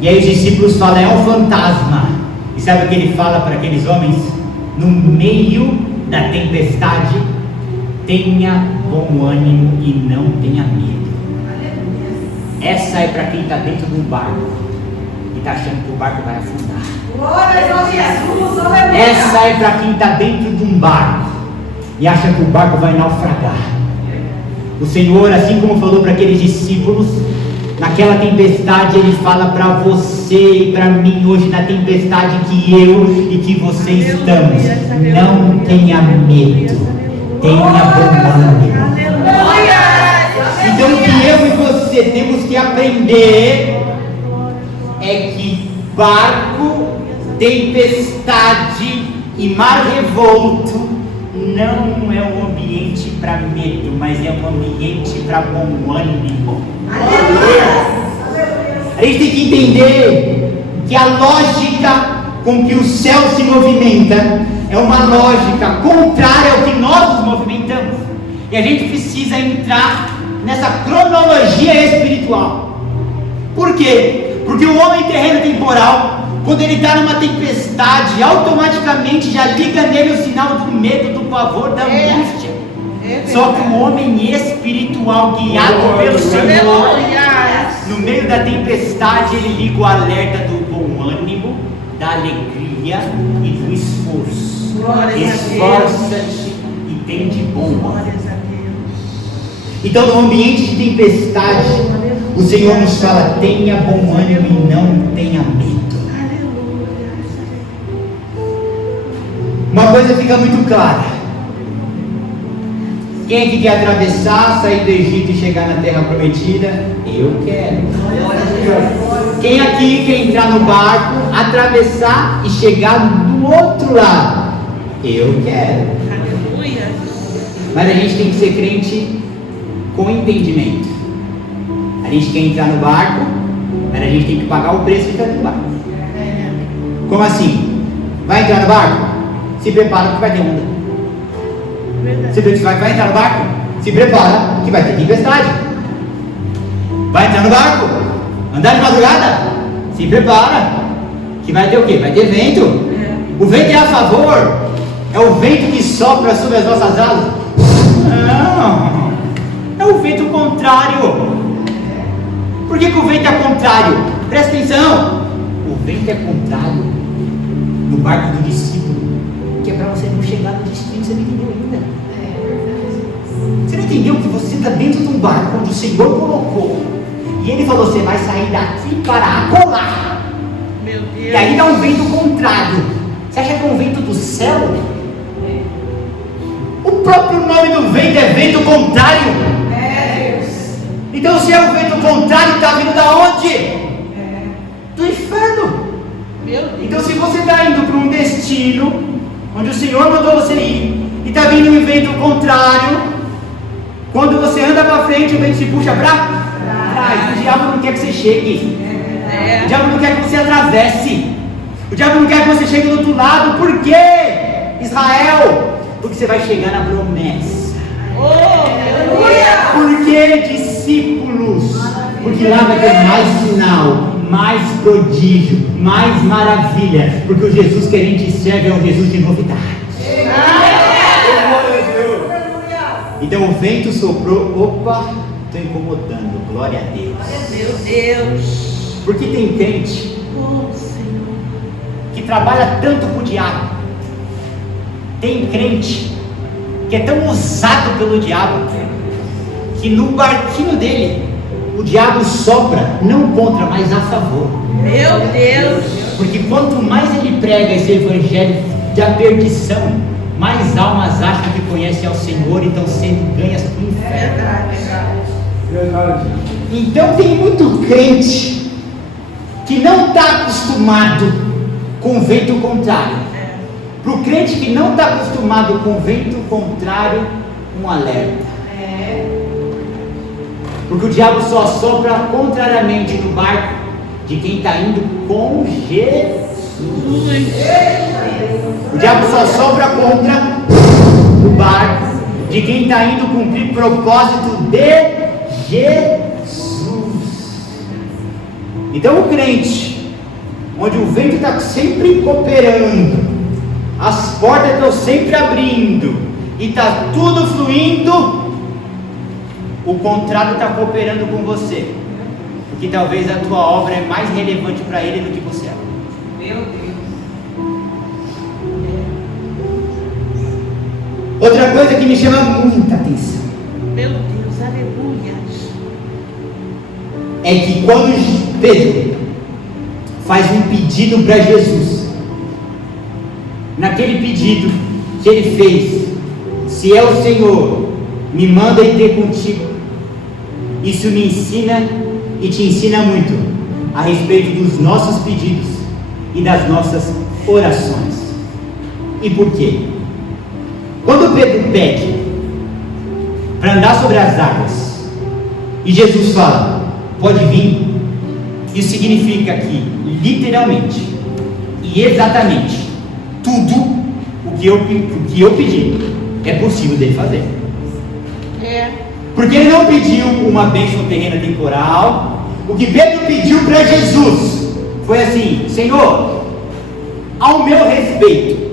e aí os discípulos falam: é um fantasma. E sabe o que ele fala para aqueles homens? No meio da tempestade, tenha bom ânimo e não tenha medo. Essa é para quem está dentro de um barco e está achando que o barco vai afundar. Glória a Jesus, aleluia. Essa é para quem está dentro de um barco e acha que o barco vai naufragar. O Senhor, assim como falou para aqueles discípulos, naquela tempestade, Ele fala para você e para mim hoje, na tempestade que eu e que você estamos. Não tenha medo, tenha bom ânimo. Então o que eu e você temos que aprender é que barco, tempestade e mar revolto não é um ambiente para medo, mas é um ambiente para bom ânimo. A gente tem que entender que a lógica com que o céu se movimenta é uma lógica contrária ao que nós nos movimentamos. E a gente precisa entrar nessa cronologia espiritual. Por quê? Porque o homem terreno temporal, quando ele está numa tempestade, automaticamente já liga nele o sinal do medo, do pavor, da angústia. Só que o homem espiritual, guiado pelo Senhor, no meio da tempestade, ele liga o alerta do bom ânimo, da alegria e do esforço. Esforça-te e tem de bom ânimo. Então, no ambiente de tempestade, o Senhor nos fala: tenha bom ânimo e não tenha medo. Uma coisa fica muito clara: quem é que quer atravessar, sair do Egito e chegar na terra prometida? Eu quero. Quem aqui quer entrar no barco, atravessar e chegar do outro lado? Eu quero. Mas a gente tem que ser crente com entendimento. A gente quer entrar no barco, mas a gente tem que pagar o preço de entrar no barco. Como assim? Vai entrar no barco? Se prepara que vai ter onda. Você vai entrar no barco? Se prepara que vai ter tempestade. Vai entrar no barco? Andar de madrugada? Se prepara que vai ter o quê? Vai ter vento. O vento é a favor? É o vento que sopra sobre as nossas asas? Não, é o vento contrário. Por que o vento é contrário? Presta atenção. O vento é contrário no barco do discípulo, que é para você não chegar no destino. Você não entendeu ainda. Você não entendeu que você está dentro de um barco onde o Senhor colocou, e Ele falou: você vai sair daqui para acolá. Meu Deus. E aí dá um vento contrário. Você acha que é um vento do céu? O próprio nome do vento é vento contrário. Então, se é um vento contrário, está vindo da onde? Do inferno. Meu Deus. Então, se você está indo para um destino onde o Senhor mandou você ir, e está vindo um vento contrário, quando você anda para frente, o vento se puxa para trás. O diabo não quer que você chegue. O diabo não quer que você atravesse. O diabo não quer que você chegue do outro lado. Por quê, Israel? Porque você vai chegar na promessa. Por que, discípulos? Porque lá vai ter mais sinal, mais prodígio, mais maravilha. Porque o Jesus que a gente serve é um Jesus de novidade. Então o vento soprou. Opa, estou incomodando. Glória a Deus. Meu Deus. Porque tem crente Senhor. que trabalha tanto com o diabo. Tem crente que é tão usado pelo diabo que no barquinho dele o diabo sopra não contra, mas a favor. Meu Deus. Porque quanto mais ele prega esse evangelho da perdição, mais almas acham que conhecem ao Senhor e estão sendo ganhas para o inferno. Verdade. Então tem muito crente que não está acostumado com vento contrário. Para o crente que não está acostumado com vento contrário, um alerta. Porque o diabo só sopra contrariamente no barco de quem está indo com Jesus. O diabo só sopra contra o barco de quem está indo cumprir propósito de Jesus. Então o crente, onde o vento está sempre cooperando, as portas estão sempre abrindo, e está tudo fluindo, o contrário está cooperando com você, porque talvez a tua obra é mais relevante para ele do que você é. Meu Deus. Outra coisa que me chama muita atenção Meu Deus, aleluia. é que quando Pedro faz um pedido para Jesus, naquele pedido que ele fez, se é o Senhor, me manda ir ter contigo, isso me ensina e te ensina muito a respeito dos nossos pedidos e das nossas orações. E por quê? Quando Pedro pede para andar sobre as águas e Jesus fala, pode vir, isso significa que literalmente e exatamente tudo o que eu pedi é possível dele fazer. Porque ele não pediu uma bênção terrena temporal. O que Pedro pediu para Jesus foi assim: Senhor, ao meu respeito,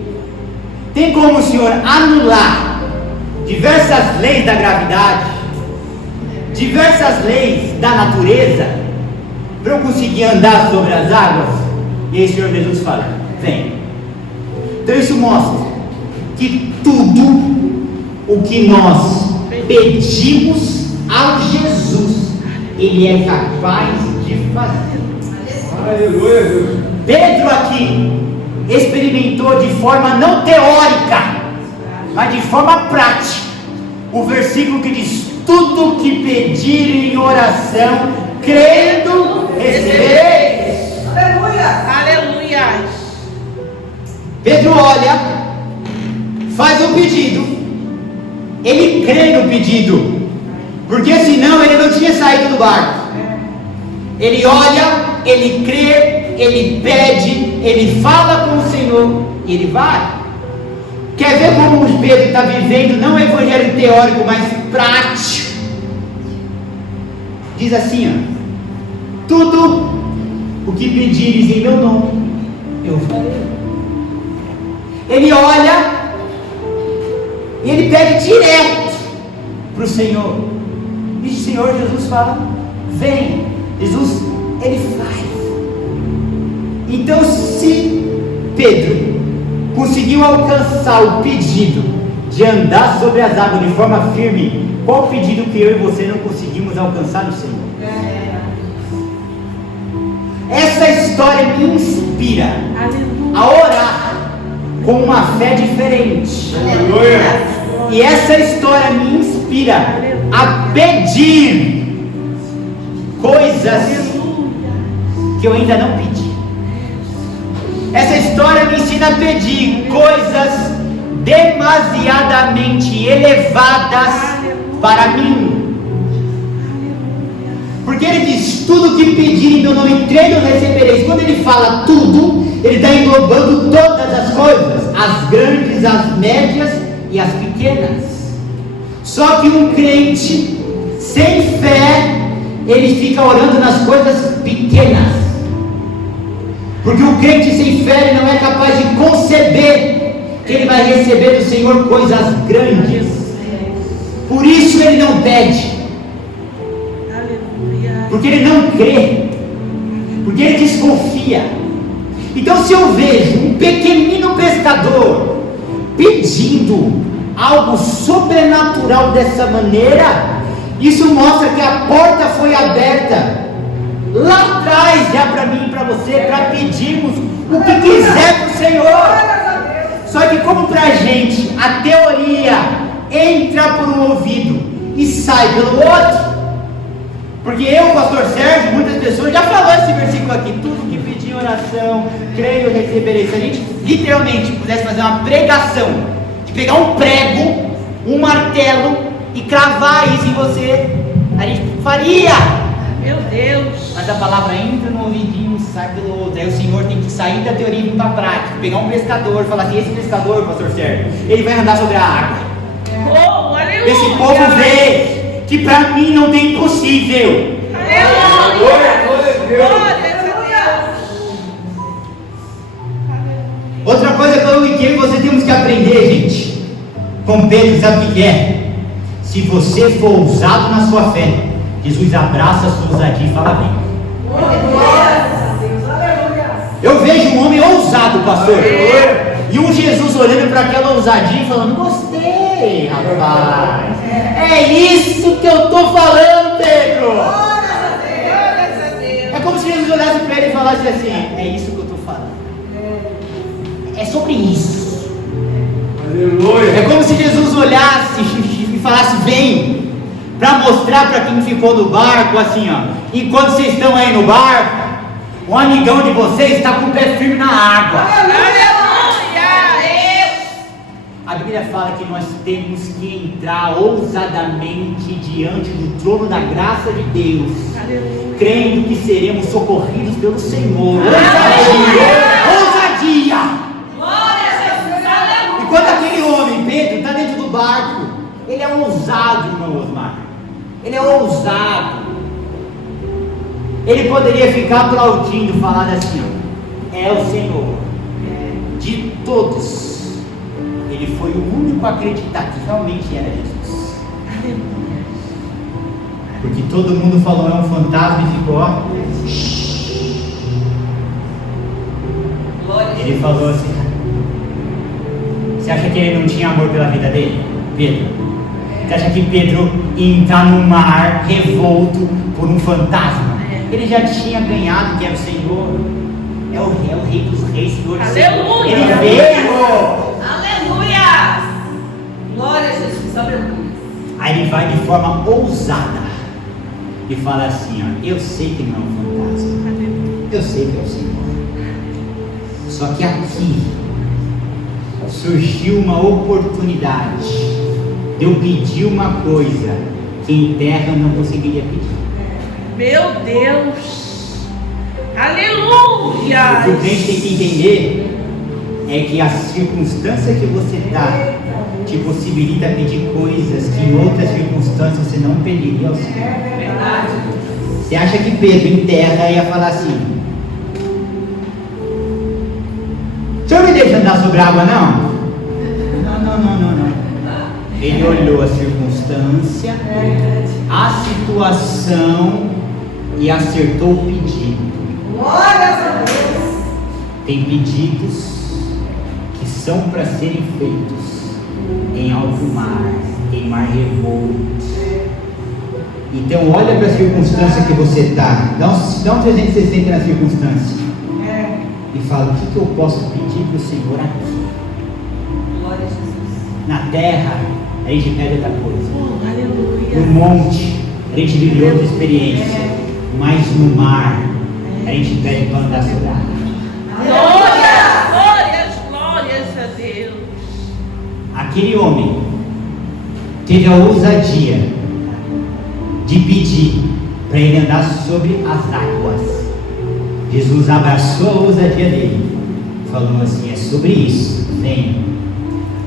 tem como o Senhor anular diversas leis da gravidade, diversas leis da natureza, para eu conseguir andar sobre as águas? E aí o Senhor Jesus fala, vem. Então isso mostra que tudo o que nós pedimos ao Jesus, Ele é capaz de fazer. Aleluia, Deus. Pedro aqui experimentou de forma não teórica, mas de forma prática o versículo que diz: tudo que pedirem em oração, crendo, recebereis. Aleluia. Aleluia. Pedro olha, faz um pedido, ele crê no pedido, porque senão ele não tinha saído do barco. Ele olha, ele crê, ele pede, ele fala com o Senhor e ele vai. Quer ver como o Pedro está vivendo não um evangelho teórico, mas prático? Diz assim, ó: tudo o que pedires em meu nome, eu farei. Ele olha e ele pede direto para o Senhor. E o Senhor Jesus fala, vem. Jesus, ele faz. Então, se Pedro conseguiu alcançar o pedido de andar sobre as águas de forma firme, qual pedido que eu e você não conseguimos alcançar no Senhor? Essa história me inspira a orar com uma fé diferente. Aleluia. E essa história me inspira a pedir coisas que eu ainda não pedi. Essa história me ensina a pedir coisas demasiadamente elevadas para mim. Porque ele diz, tudo que pedirem em meu nome, crendo, recebereis. Quando ele fala tudo, ele está englobando todas as coisas, as grandes, as médias e as pequenas. Só que um crente sem fé, ele fica orando nas coisas pequenas. Porque o crente sem fé, ele não é capaz de conceber que ele vai receber do Senhor coisas grandes. Por isso ele não pede. Porque ele não crê. Porque ele desconfia. Então, se eu vejo um pequenino pescador pedindo algo sobrenatural dessa maneira, isso mostra que a porta foi aberta lá atrás, já para mim e para você, para pedirmos o que quiser para o Senhor. Só que como para a gente a teoria entra por um ouvido e sai pelo outro, porque eu, pastor Sérgio, muitas pessoas já falou esse versículo aqui, tudo que pedir em oração, creio, receberei. Se a gente literalmente pudesse fazer uma pregação, de pegar um prego, um martelo e cravar isso em você, a gente faria. Meu Deus. Mas a palavra entra no ouvidinho e sai pelo outro. Aí o Senhor tem que sair da teoria e vir para a prática. Pegar um pescador e falar assim, esse pescador, pastor Sérgio, ele vai andar sobre a água. Oh, aleluia. Esse povo vê que para mim não tem impossível. Aleluia. Glória a Deus. Glória a Deus. Outra coisa que eu e você temos que aprender, gente, Com Pedro, sabe o que é? Se você for ousado na sua fé, Jesus abraça a sua ousadia e fala: vem. Eu vejo um homem ousado, pastor, e um Jesus olhando para aquela ousadia e falando: gostei, rapaz, é isso que eu estou falando, Pedro. É como se Jesus olhasse para ele e falasse assim: é isso que eu estou falando, é sobre isso. Aleluia. É como se Jesus olhasse e falasse: vem, para mostrar para quem ficou no barco assim, ó, enquanto vocês estão aí no barco, um amigão de vocês está com o pé firme na água. A Bíblia fala que nós temos que entrar ousadamente diante do trono da graça de Deus, crendo que seremos socorridos pelo Senhor. Ousadia! E quando aquele homem, Pedro, está dentro do barco, ele é ousado, irmão Osmar. Ele é ousado. Ele poderia ficar aplaudindo, falando assim: ó, é o Senhor. De todos, ele foi o único a acreditar que realmente era Jesus. Porque todo mundo falou: é um fantasma, e ficou, ó. Ele falou assim: você acha que ele não tinha amor pela vida dele? Pedro, você acha que Pedro ia entrar no mar revolto por um fantasma? Ele já tinha ganhado que era o Senhor. É o Rei dos Reis, Senhor dos Senhores. Aleluia! Ele veio. Aleluia! Glória a Jesus, aleluia. Aí ele vai de forma ousada e fala assim: ó, eu sei que não é um fantasma, eu sei que é o Senhor. Só que aqui surgiu uma oportunidade de eu pedir uma coisa que em terra eu não conseguiria pedir. Meu Deus! Aleluia! O que o crente tem que entender é que a circunstância que você está te possibilita pedir coisas que em outras circunstâncias você não pediria ao Senhor. Verdade. Você acha que Pedro em terra ia falar assim: o senhor me deixa andar sobre a água, não? Não. Ele olhou a circunstância, a situação e acertou o pedido. Glória a Deus. Tem pedidos que são para serem feitos em alto mar, em mar revolto. Então olha para a circunstância que você está, dá um 360 na circunstância e fala: o que eu posso pedir para o Senhor aqui? Glória a Jesus. Na terra a gente pede outra coisa, Aleluia! no monte a gente vive outra experiência, mas no mar a gente pede para andar sobre a água. Glórias a Deus! Aquele homem teve a ousadia de pedir para ele andar sobre as águas. Jesus abraçou a ousadia dele, falou assim: é sobre isso, vem.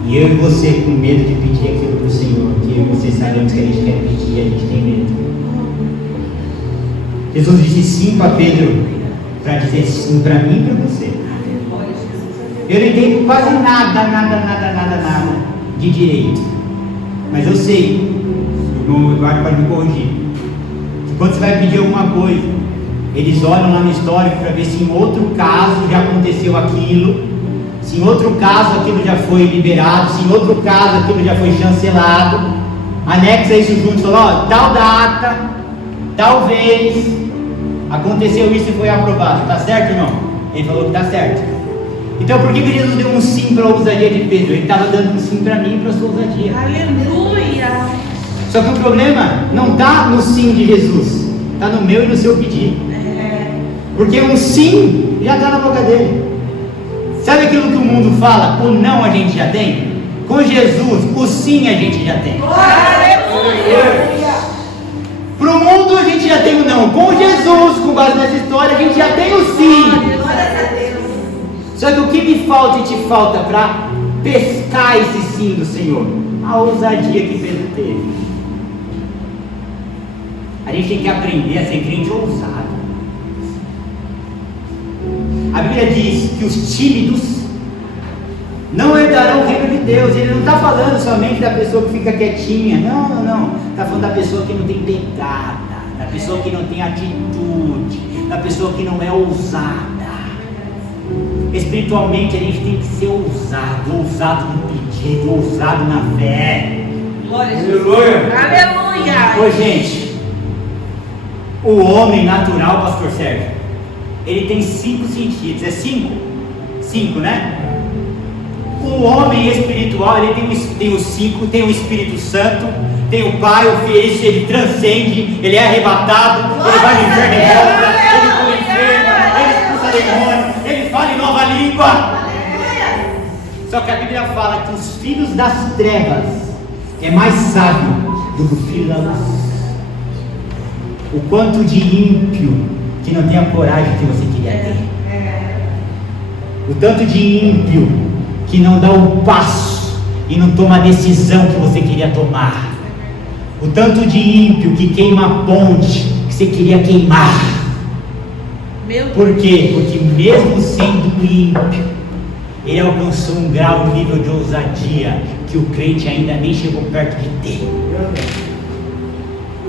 E eu e você, com medo de pedir aquilo para o Senhor, que eu e você sabemos que a gente quer pedir e a gente tem medo. Jesus disse sim para Pedro, para dizer sim para mim e para você. Eu não entendo quase nada de direito, mas eu sei, o irmão Eduardo pode me corrigir, que quando você vai pedir alguma coisa, eles olham lá no histórico para ver se em outro caso já aconteceu aquilo, se em outro caso aquilo já foi liberado, se em outro caso aquilo já foi chancelado, anexa isso junto e fala: ó, tal data, tal vez, aconteceu isso e foi aprovado, tá certo, irmão? Ele falou que tá certo. Então por que Jesus deu um sim para a ousadia de Pedro? Ele estava dando um sim para mim e para a sua ousadia. Aleluia! Só que o problema não está no sim de Jesus, está no meu e no seu pedido. Porque um sim já está na boca dele. Sabe aquilo que o mundo fala? O não a gente já tem. Com Jesus, o sim a gente já tem. Aleluia! Para o mundo a gente já tem o não. Com Jesus, com base nessa história, a gente já tem o sim. Glória a Deus. Só que o que me falta e te falta para pescar esse sim do Senhor? A ousadia que Pedro teve. A gente tem que aprender a ser crente ousado. A Bíblia diz que os tímidos não herdarão o reino de Deus. Ele não está falando somente da pessoa que fica quietinha, não, está falando da pessoa que não tem pegada, da pessoa que não tem atitude, da pessoa que não é ousada. Espiritualmente a gente tem que ser ousado no pedido, ousado na fé. Glória a Jesus. Aleluia. Aleluia. Ô gente, o homem natural, pastor Sérgio, ele tem 5 sentidos, é 5? 5, né? O homem espiritual, ele tem os 5, tem o Espírito Santo, tem o Pai, o Filho, ele transcende, ele é arrebatado, ele vai no inferno e volta, ele cura enfermo, ele expulsa demônio, ele fala em nova língua. Só que a Bíblia fala que os filhos das trevas é mais sábio do que o filho da luz. O quanto de ímpio que não tem a coragem que você queria ter. O tanto de ímpio que não dá o passo e não toma a decisão que você queria tomar. O tanto de ímpio que queima a ponte que você queria queimar. Por quê? Porque mesmo sendo ímpio, ele alcançou um grau, um nível de ousadia que o crente ainda nem chegou perto de ter.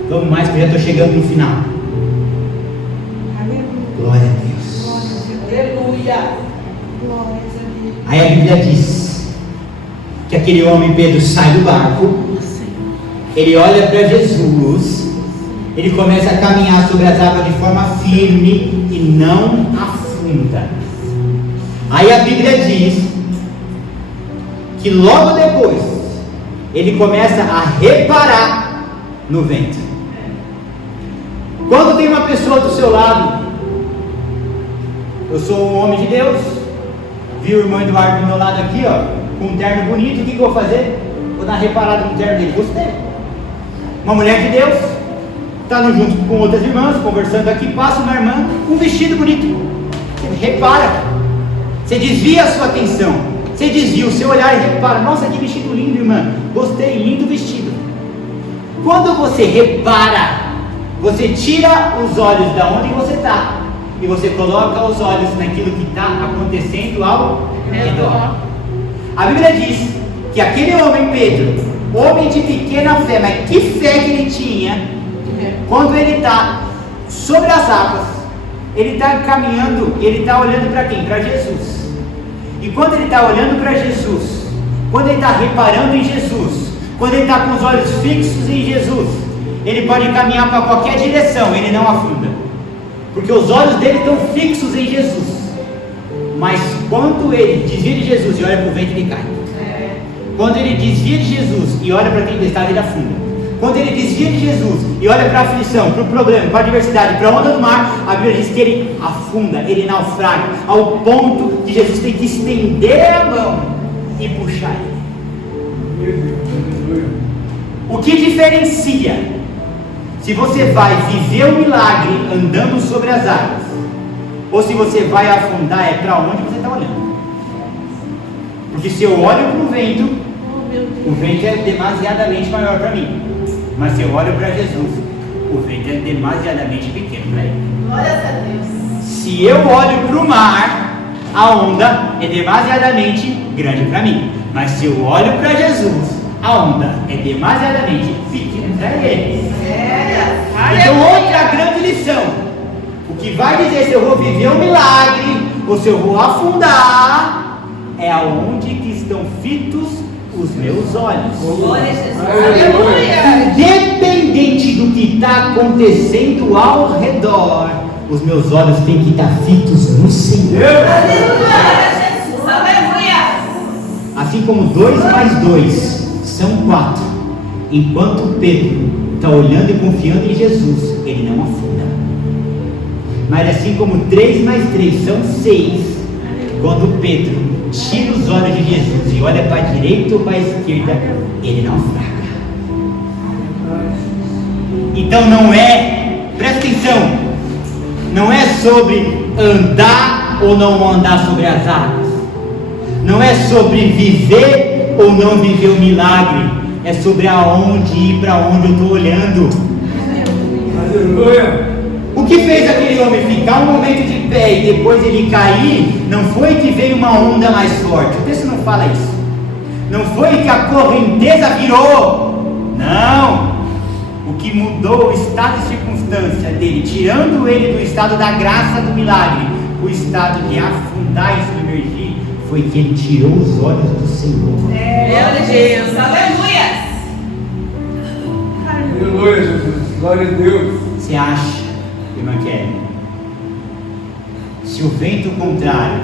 Vamos mais, que eu já estou chegando no final. Glória a Deus. Aleluia. Aí a Bíblia diz que aquele homem Pedro sai do barco, ele olha para Jesus, ele começa a caminhar sobre as águas de forma firme e não afunda. Aí a Bíblia diz que logo depois ele começa a reparar no vento. Quando tem uma pessoa do seu lado, eu sou um homem de Deus, vi o irmão Eduardo do meu lado aqui, ó, com um terno bonito, o que eu vou fazer? Vou dar uma reparada no terno dele, gostei. Uma mulher de Deus, está junto com outras irmãs, conversando aqui, passa uma irmã com um vestido bonito, você repara, você desvia a sua atenção, você desvia o seu olhar e repara, nossa, que vestido lindo, irmã, gostei, lindo vestido. Quando você repara, você tira os olhos da onde você está e você coloca os olhos naquilo que está acontecendo ao redor. A Bíblia diz que aquele homem Pedro, homem de pequena fé, mas que fé que ele tinha, quando ele está sobre as águas, ele está caminhando, ele está olhando para quem? Para Jesus. E quando ele está olhando para Jesus, quando ele está reparando em Jesus, quando ele está com os olhos fixos em Jesus, ele pode caminhar para qualquer direção, ele não afunda, porque os olhos dele estão fixos em Jesus. Mas quando ele desvia de Jesus e olha para o vento, ele cai. Quando ele desvia de Jesus e olha para a tempestade, ele afunda. Quando ele desvia de Jesus e olha para a aflição, para o problema, para a adversidade, para a onda do mar, a Bíblia diz que ele afunda, ele naufraga, ao ponto que Jesus tem que estender a mão e puxar ele. O que diferencia se você vai viver o milagre andando sobre as águas, ou se você vai afundar, é para onde você está olhando. Porque se eu olho para o vento é demasiadamente maior para mim. Mas se eu olho para Jesus, o vento é demasiadamente pequeno para ele. Glória a Deus. Se eu olho para o mar, a onda é demasiadamente grande para mim. Mas se eu olho para Jesus, a onda é demasiadamente pequena para ele. Então, outra grande lição: o que vai dizer se eu vou viver um milagre ou se eu vou afundar é aonde que estão fitos os meus olhos. Glória a Jesus. Aleluia. Independente do que está acontecendo ao redor, os meus olhos têm que estar fitos no Senhor. Aleluia, Jesus. Aleluia. Assim como 2 mais 2 são 4, enquanto Pedro está olhando e confiando em Jesus, ele não afunda. Mas assim como 3 mais 3 são 6, quando Pedro tira os olhos de Jesus e olha para a direita ou para a esquerda, ele não fraca. Então não é, presta atenção, não é sobre andar ou não andar sobre as águas, não é sobre viver ou não viver o milagre, é sobre aonde ir, para onde eu estou olhando. Aleluia. O que fez aquele homem ficar um momento de pé e depois ele cair, não foi que veio uma onda mais forte. O texto não fala isso. Não foi que a correnteza virou. Não. O que mudou o estado e circunstância dele, tirando ele do estado da graça do milagre, o estado de afundar e submergir, foi que ele tirou os olhos do Senhor. Meu Deus, aleluia. Aleluia, Jesus. Glória a Deus. Você acha, irmã Kelly, se o vento contrário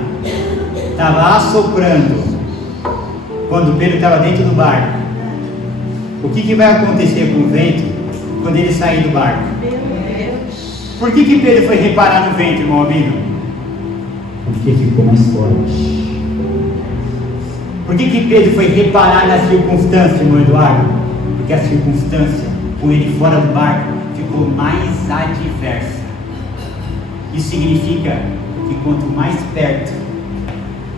estava assoprando quando Pedro estava dentro do barco, o que vai acontecer com o vento quando ele sair do barco? Por que Pedro foi reparar no vento, irmão Albino? Porque ficou mais forte. Por que Pedro foi reparar na circunstância, irmão Eduardo? Porque a circunstância, com ele fora do barco, ficou mais adversa. Isso significa que quanto mais perto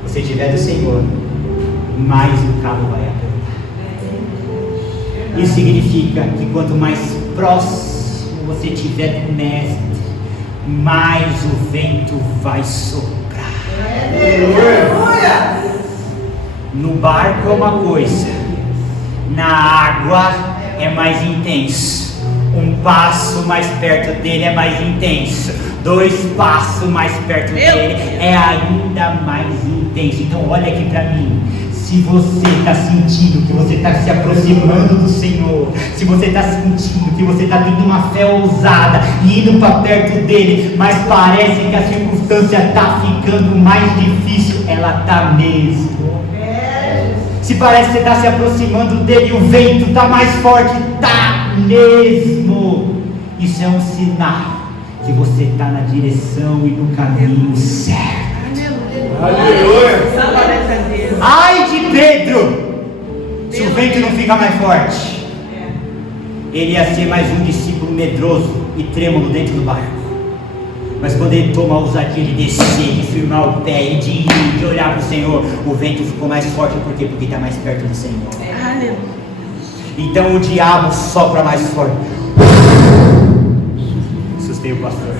você estiver do Senhor, mais o cabo vai apertar. Isso significa que quanto mais próximo você estiver do Mestre, mais o vento vai soprar. No barco é uma coisa, na água é mais intenso. Um passo mais perto dele é mais intenso. 2 passos mais perto dele é ainda mais intenso. Então olha aqui para mim. Se você está sentindo que você está se aproximando do Senhor, se você está sentindo que você está tendo uma fé ousada e indo para perto dele, mas parece que a circunstância está ficando mais difícil, ela está mesmo. Se parece que você está se aproximando dele e o vento está mais forte, está mesmo. Isso é um sinal que você está na direção e no caminho certo. Aleluia. Ai de Pedro, se o vento não ficar mais forte, ele ia ser mais um discípulo medroso e trêmulo dentro do barco. Mas quando ele toma a ousadia de descer, de firmar o pé e de ir, de olhar para o Senhor, o vento ficou mais forte. Por quê? Porque está mais perto do Senhor. Então o diabo sopra mais forte. Assustei o pastor.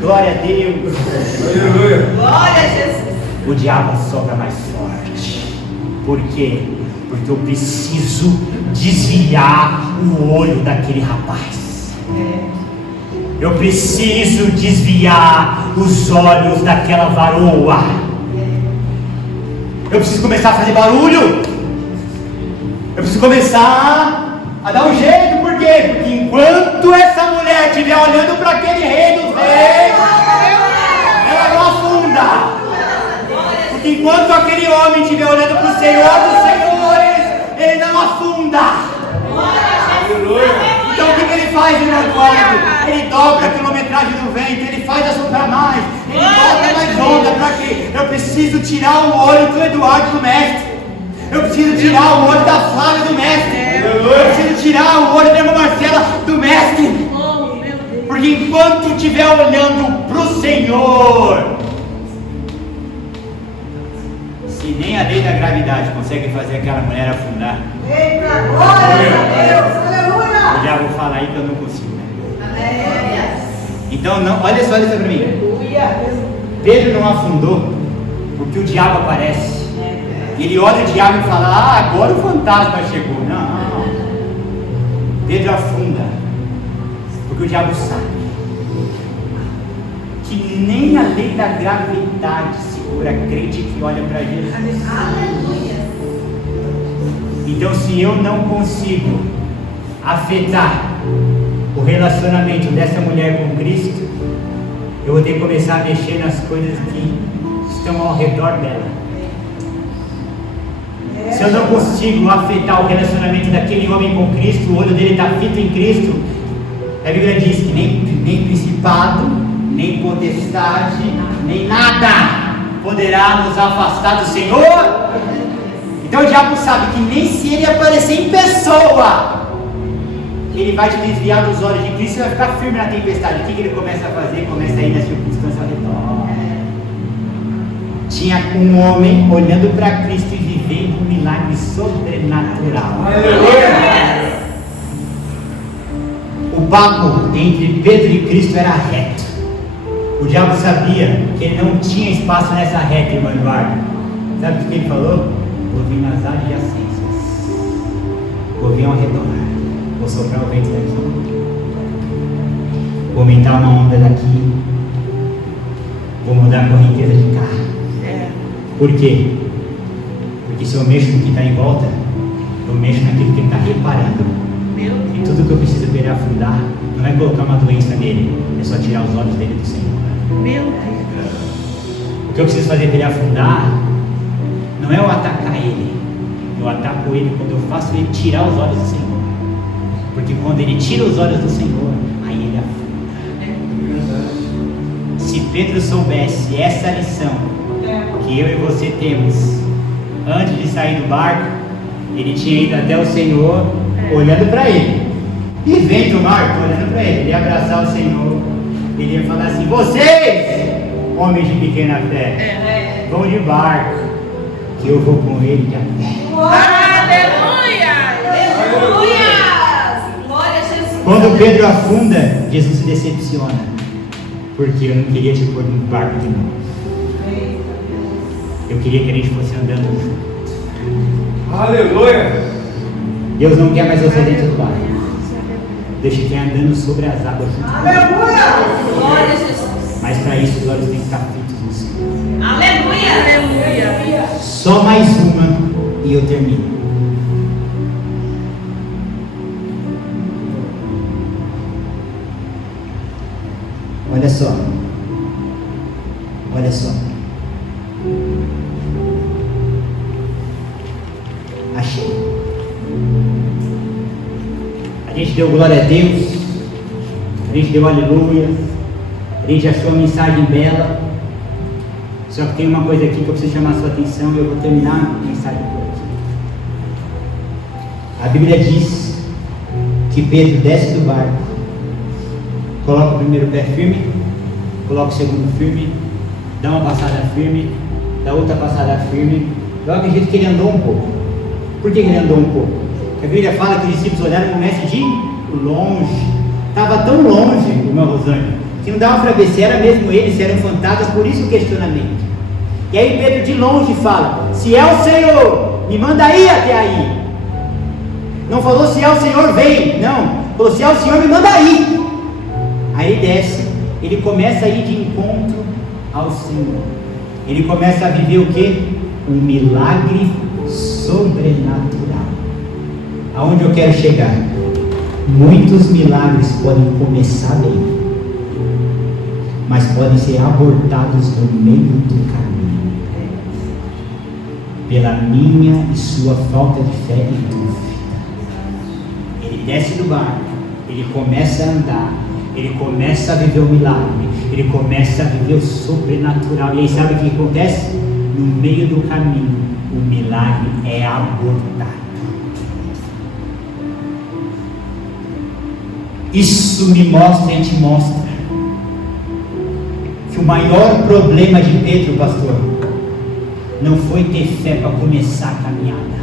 Glória a Deus. Aleluia. Glória a Jesus. O diabo sopra mais forte. Por quê? Porque eu preciso desviar o olho daquele rapaz. Eu preciso desviar os olhos daquela varoa. Eu preciso começar a fazer barulho. Eu preciso começar a dar um jeito. Por quê? Porque enquanto essa mulher estiver olhando para aquele rei dos reis, ela não afunda. Porque enquanto aquele homem estiver olhando para o Senhor dos senhores, ele não afunda. Então o que ele faz, irmão Eduardo? Ele dobra a quilometragem do vento, ele faz assoprar mais, ele bota mais onda. Para quê? Eu preciso tirar o olho do Eduardo do mestre. Eu preciso tirar o olho da Flávia do mestre. Eu preciso tirar o olho da irmã Marcela do mestre. Porque enquanto estiver olhando para o Senhor, se nem a lei da gravidade consegue fazer aquela mulher afundar, Eita, glória a Deus, aleluia. eu já vou falar aí que eu não consigo. Então, não, olha só isso para mim. Pedro não afundou porque o diabo aparece. Ele olha o diabo e fala: ah, agora o fantasma chegou. Não. Pedro afunda porque o diabo sabe que nem a lei da gravidade segura crente que olha para Jesus. Aleluia. Então, se eu não consigo afetar o relacionamento dessa mulher com Cristo, eu vou ter que começar a mexer nas coisas que estão ao redor dela. Se eu não consigo afetar o relacionamento daquele homem com Cristo, o olho dele está fito em Cristo, a Bíblia diz que nem principado, nem potestade, nem nada poderá nos afastar do Senhor. Então o diabo sabe que nem se ele aparecer em pessoa, ele vai te desviar dos olhos de Cristo e vai ficar firme na tempestade. O que ele começa a fazer? Começa a ir na circunstância ao redor. Tinha um homem olhando para Cristo e vivendo um milagre sobrenatural. Aleluia. papo entre Pedro e Cristo era reto. O diabo sabia que ele não tinha espaço nessa reta, irmão Eduardo. Sabe o que ele falou? Vou vir nas adjacências. Vou vir ao redor. Vou soprar o vento daqui. Vou aumentar uma onda daqui. Vou mudar a correnteza de cá. Por quê? Porque se eu mexo no que está em volta, eu mexo naquilo que ele está reparando. E tudo que eu preciso para ele afundar não é colocar uma doença nele, é só tirar os olhos dele do Senhor. O que eu preciso fazer para ele afundar não é eu atacar ele. Eu ataco ele quando eu faço ele tirar os olhos do Senhor. Porque quando ele tira os olhos do Senhor, aí ele afunda. Se Pedro soubesse essa lição que eu e você temos antes de sair do barco, ele tinha ido até o Senhor olhando para ele. E vendo o barco olhando para ele, ele ia abraçar o Senhor. Ele ia falar assim: vocês, homens de pequena fé, vão de barco, que eu vou com ele de a pé. Aleluia! Aleluia! Glória a Jesus! Quando Pedro afunda, Jesus se decepciona, porque eu não queria te pôr no barco de novo. Eu queria que a gente fosse andando junto. Aleluia! Deus não quer mais você dentro do barco. Deus te quer andando sobre as águas junto. Aleluia! Glória a Jesus! Mas para isso os olhos têm que estar fitos no Senhor. Aleluia! Aleluia! Só mais uma e eu termino. Olha só. Olha só. Achei. A gente deu glória a Deus. A gente deu aleluia. A gente achou a mensagem bela. Só que tem uma coisa aqui que eu preciso chamar a sua atenção e eu vou terminar a mensagem por aqui. A Bíblia diz que Pedro desce do barco, coloca o primeiro pé firme, coloca o segundo firme, dá uma passada firme, dá outra passada firme. Eu acredito que ele andou um pouco. Por que ele andou um pouco? Porque a Bíblia fala que os discípulos olharam o mestre de longe. Estava tão longe, irmã Rosângela, que não dava para ver se era mesmo ele, se era um fantasma, por isso o questionamento. E aí Pedro de longe fala: se é o Senhor, me manda ir até aí. Não falou se é o Senhor, vem, não. Falou: se é o Senhor, me manda ir. Aí ele desce, ele começa a ir de encontro ao Senhor. Ele começa a viver o quê? Um milagre sobrenatural. Aonde eu quero chegar? Muitos milagres podem começar bem, mas podem ser abortados no meio do caminho, pela minha e sua falta de fé e dúvida. Ele desce do barco, ele começa a andar, ele começa a viver o milagre, ele começa a viver o sobrenatural. E aí sabe o que acontece? No meio do caminho, o milagre é abortado. Isso me mostra e te mostra que o maior problema de Pedro, pastor, não foi ter fé para começar a caminhada,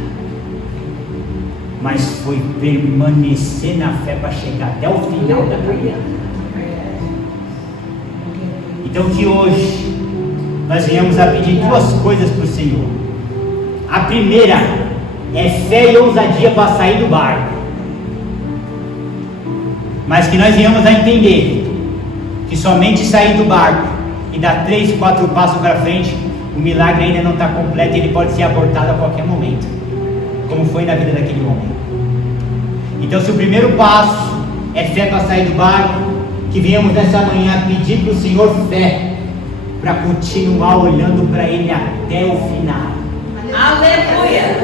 mas foi permanecer na fé para chegar até o final da caminhada. Então que hoje nós venhamos a pedir duas coisas para o Senhor. A primeira é fé e ousadia para sair do barco, mas que nós venhamos a entender que somente sair do barco e dar 3, 4 passos para frente, o milagre ainda não está completo e ele pode ser abortado a qualquer momento, como foi na vida daquele homem. Então, se o primeiro passo é fé para sair do barco, que venhamos nessa manhã pedir para o Senhor fé para continuar olhando para Ele até o final. Aleluia!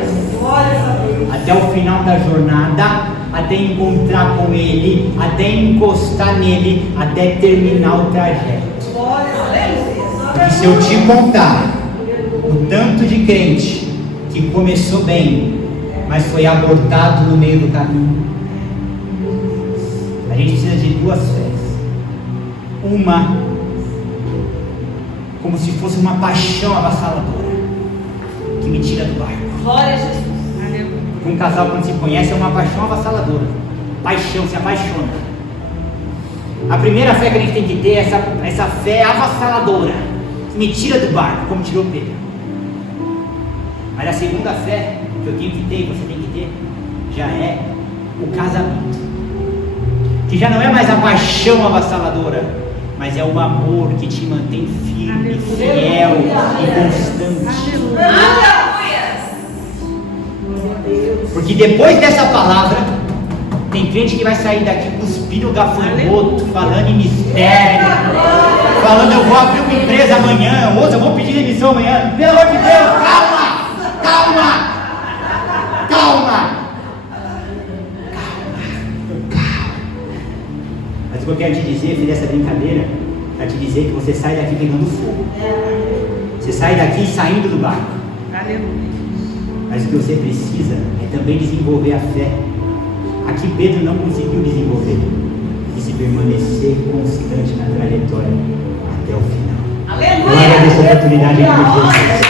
Até o final da jornada, até encontrar com Ele, até encostar nele, até terminar o trajeto. Porque se eu te contar o tanto de crente que começou bem, mas foi abortado no meio do caminho, a gente precisa de duas fés. Uma, como se fosse uma paixão avassaladora, que me tira do barco. Glória a Jesus! Um casal, quando se conhece, é uma paixão avassaladora. Paixão, se apaixona. A primeira fé que a gente tem que ter é essa fé avassaladora, que me tira do barco, como tirou Pedro. Mas a segunda fé que eu tenho que ter, e você tem que ter, já é o casamento, que já não é mais a paixão avassaladora, mas é o amor que te mantém firme, fiel e constante. Porque depois dessa palavra, tem crente que vai sair daqui cuspindo gafanhoto, falando em mistério, falando eu vou abrir uma empresa amanhã, moça, eu vou pedir demissão amanhã. Pelo amor de Deus, calma! Mas o que eu quero te dizer, filho, dessa brincadeira, é te dizer que você sai daqui pegando fogo. Você sai daqui saindo do barco. Mas o que você precisa é também desenvolver a fé. Aqui Pedro não conseguiu desenvolver. E se permanecer constante na trajetória até o final. Aleluia! Glória a Deus, oportunidade de Jesus.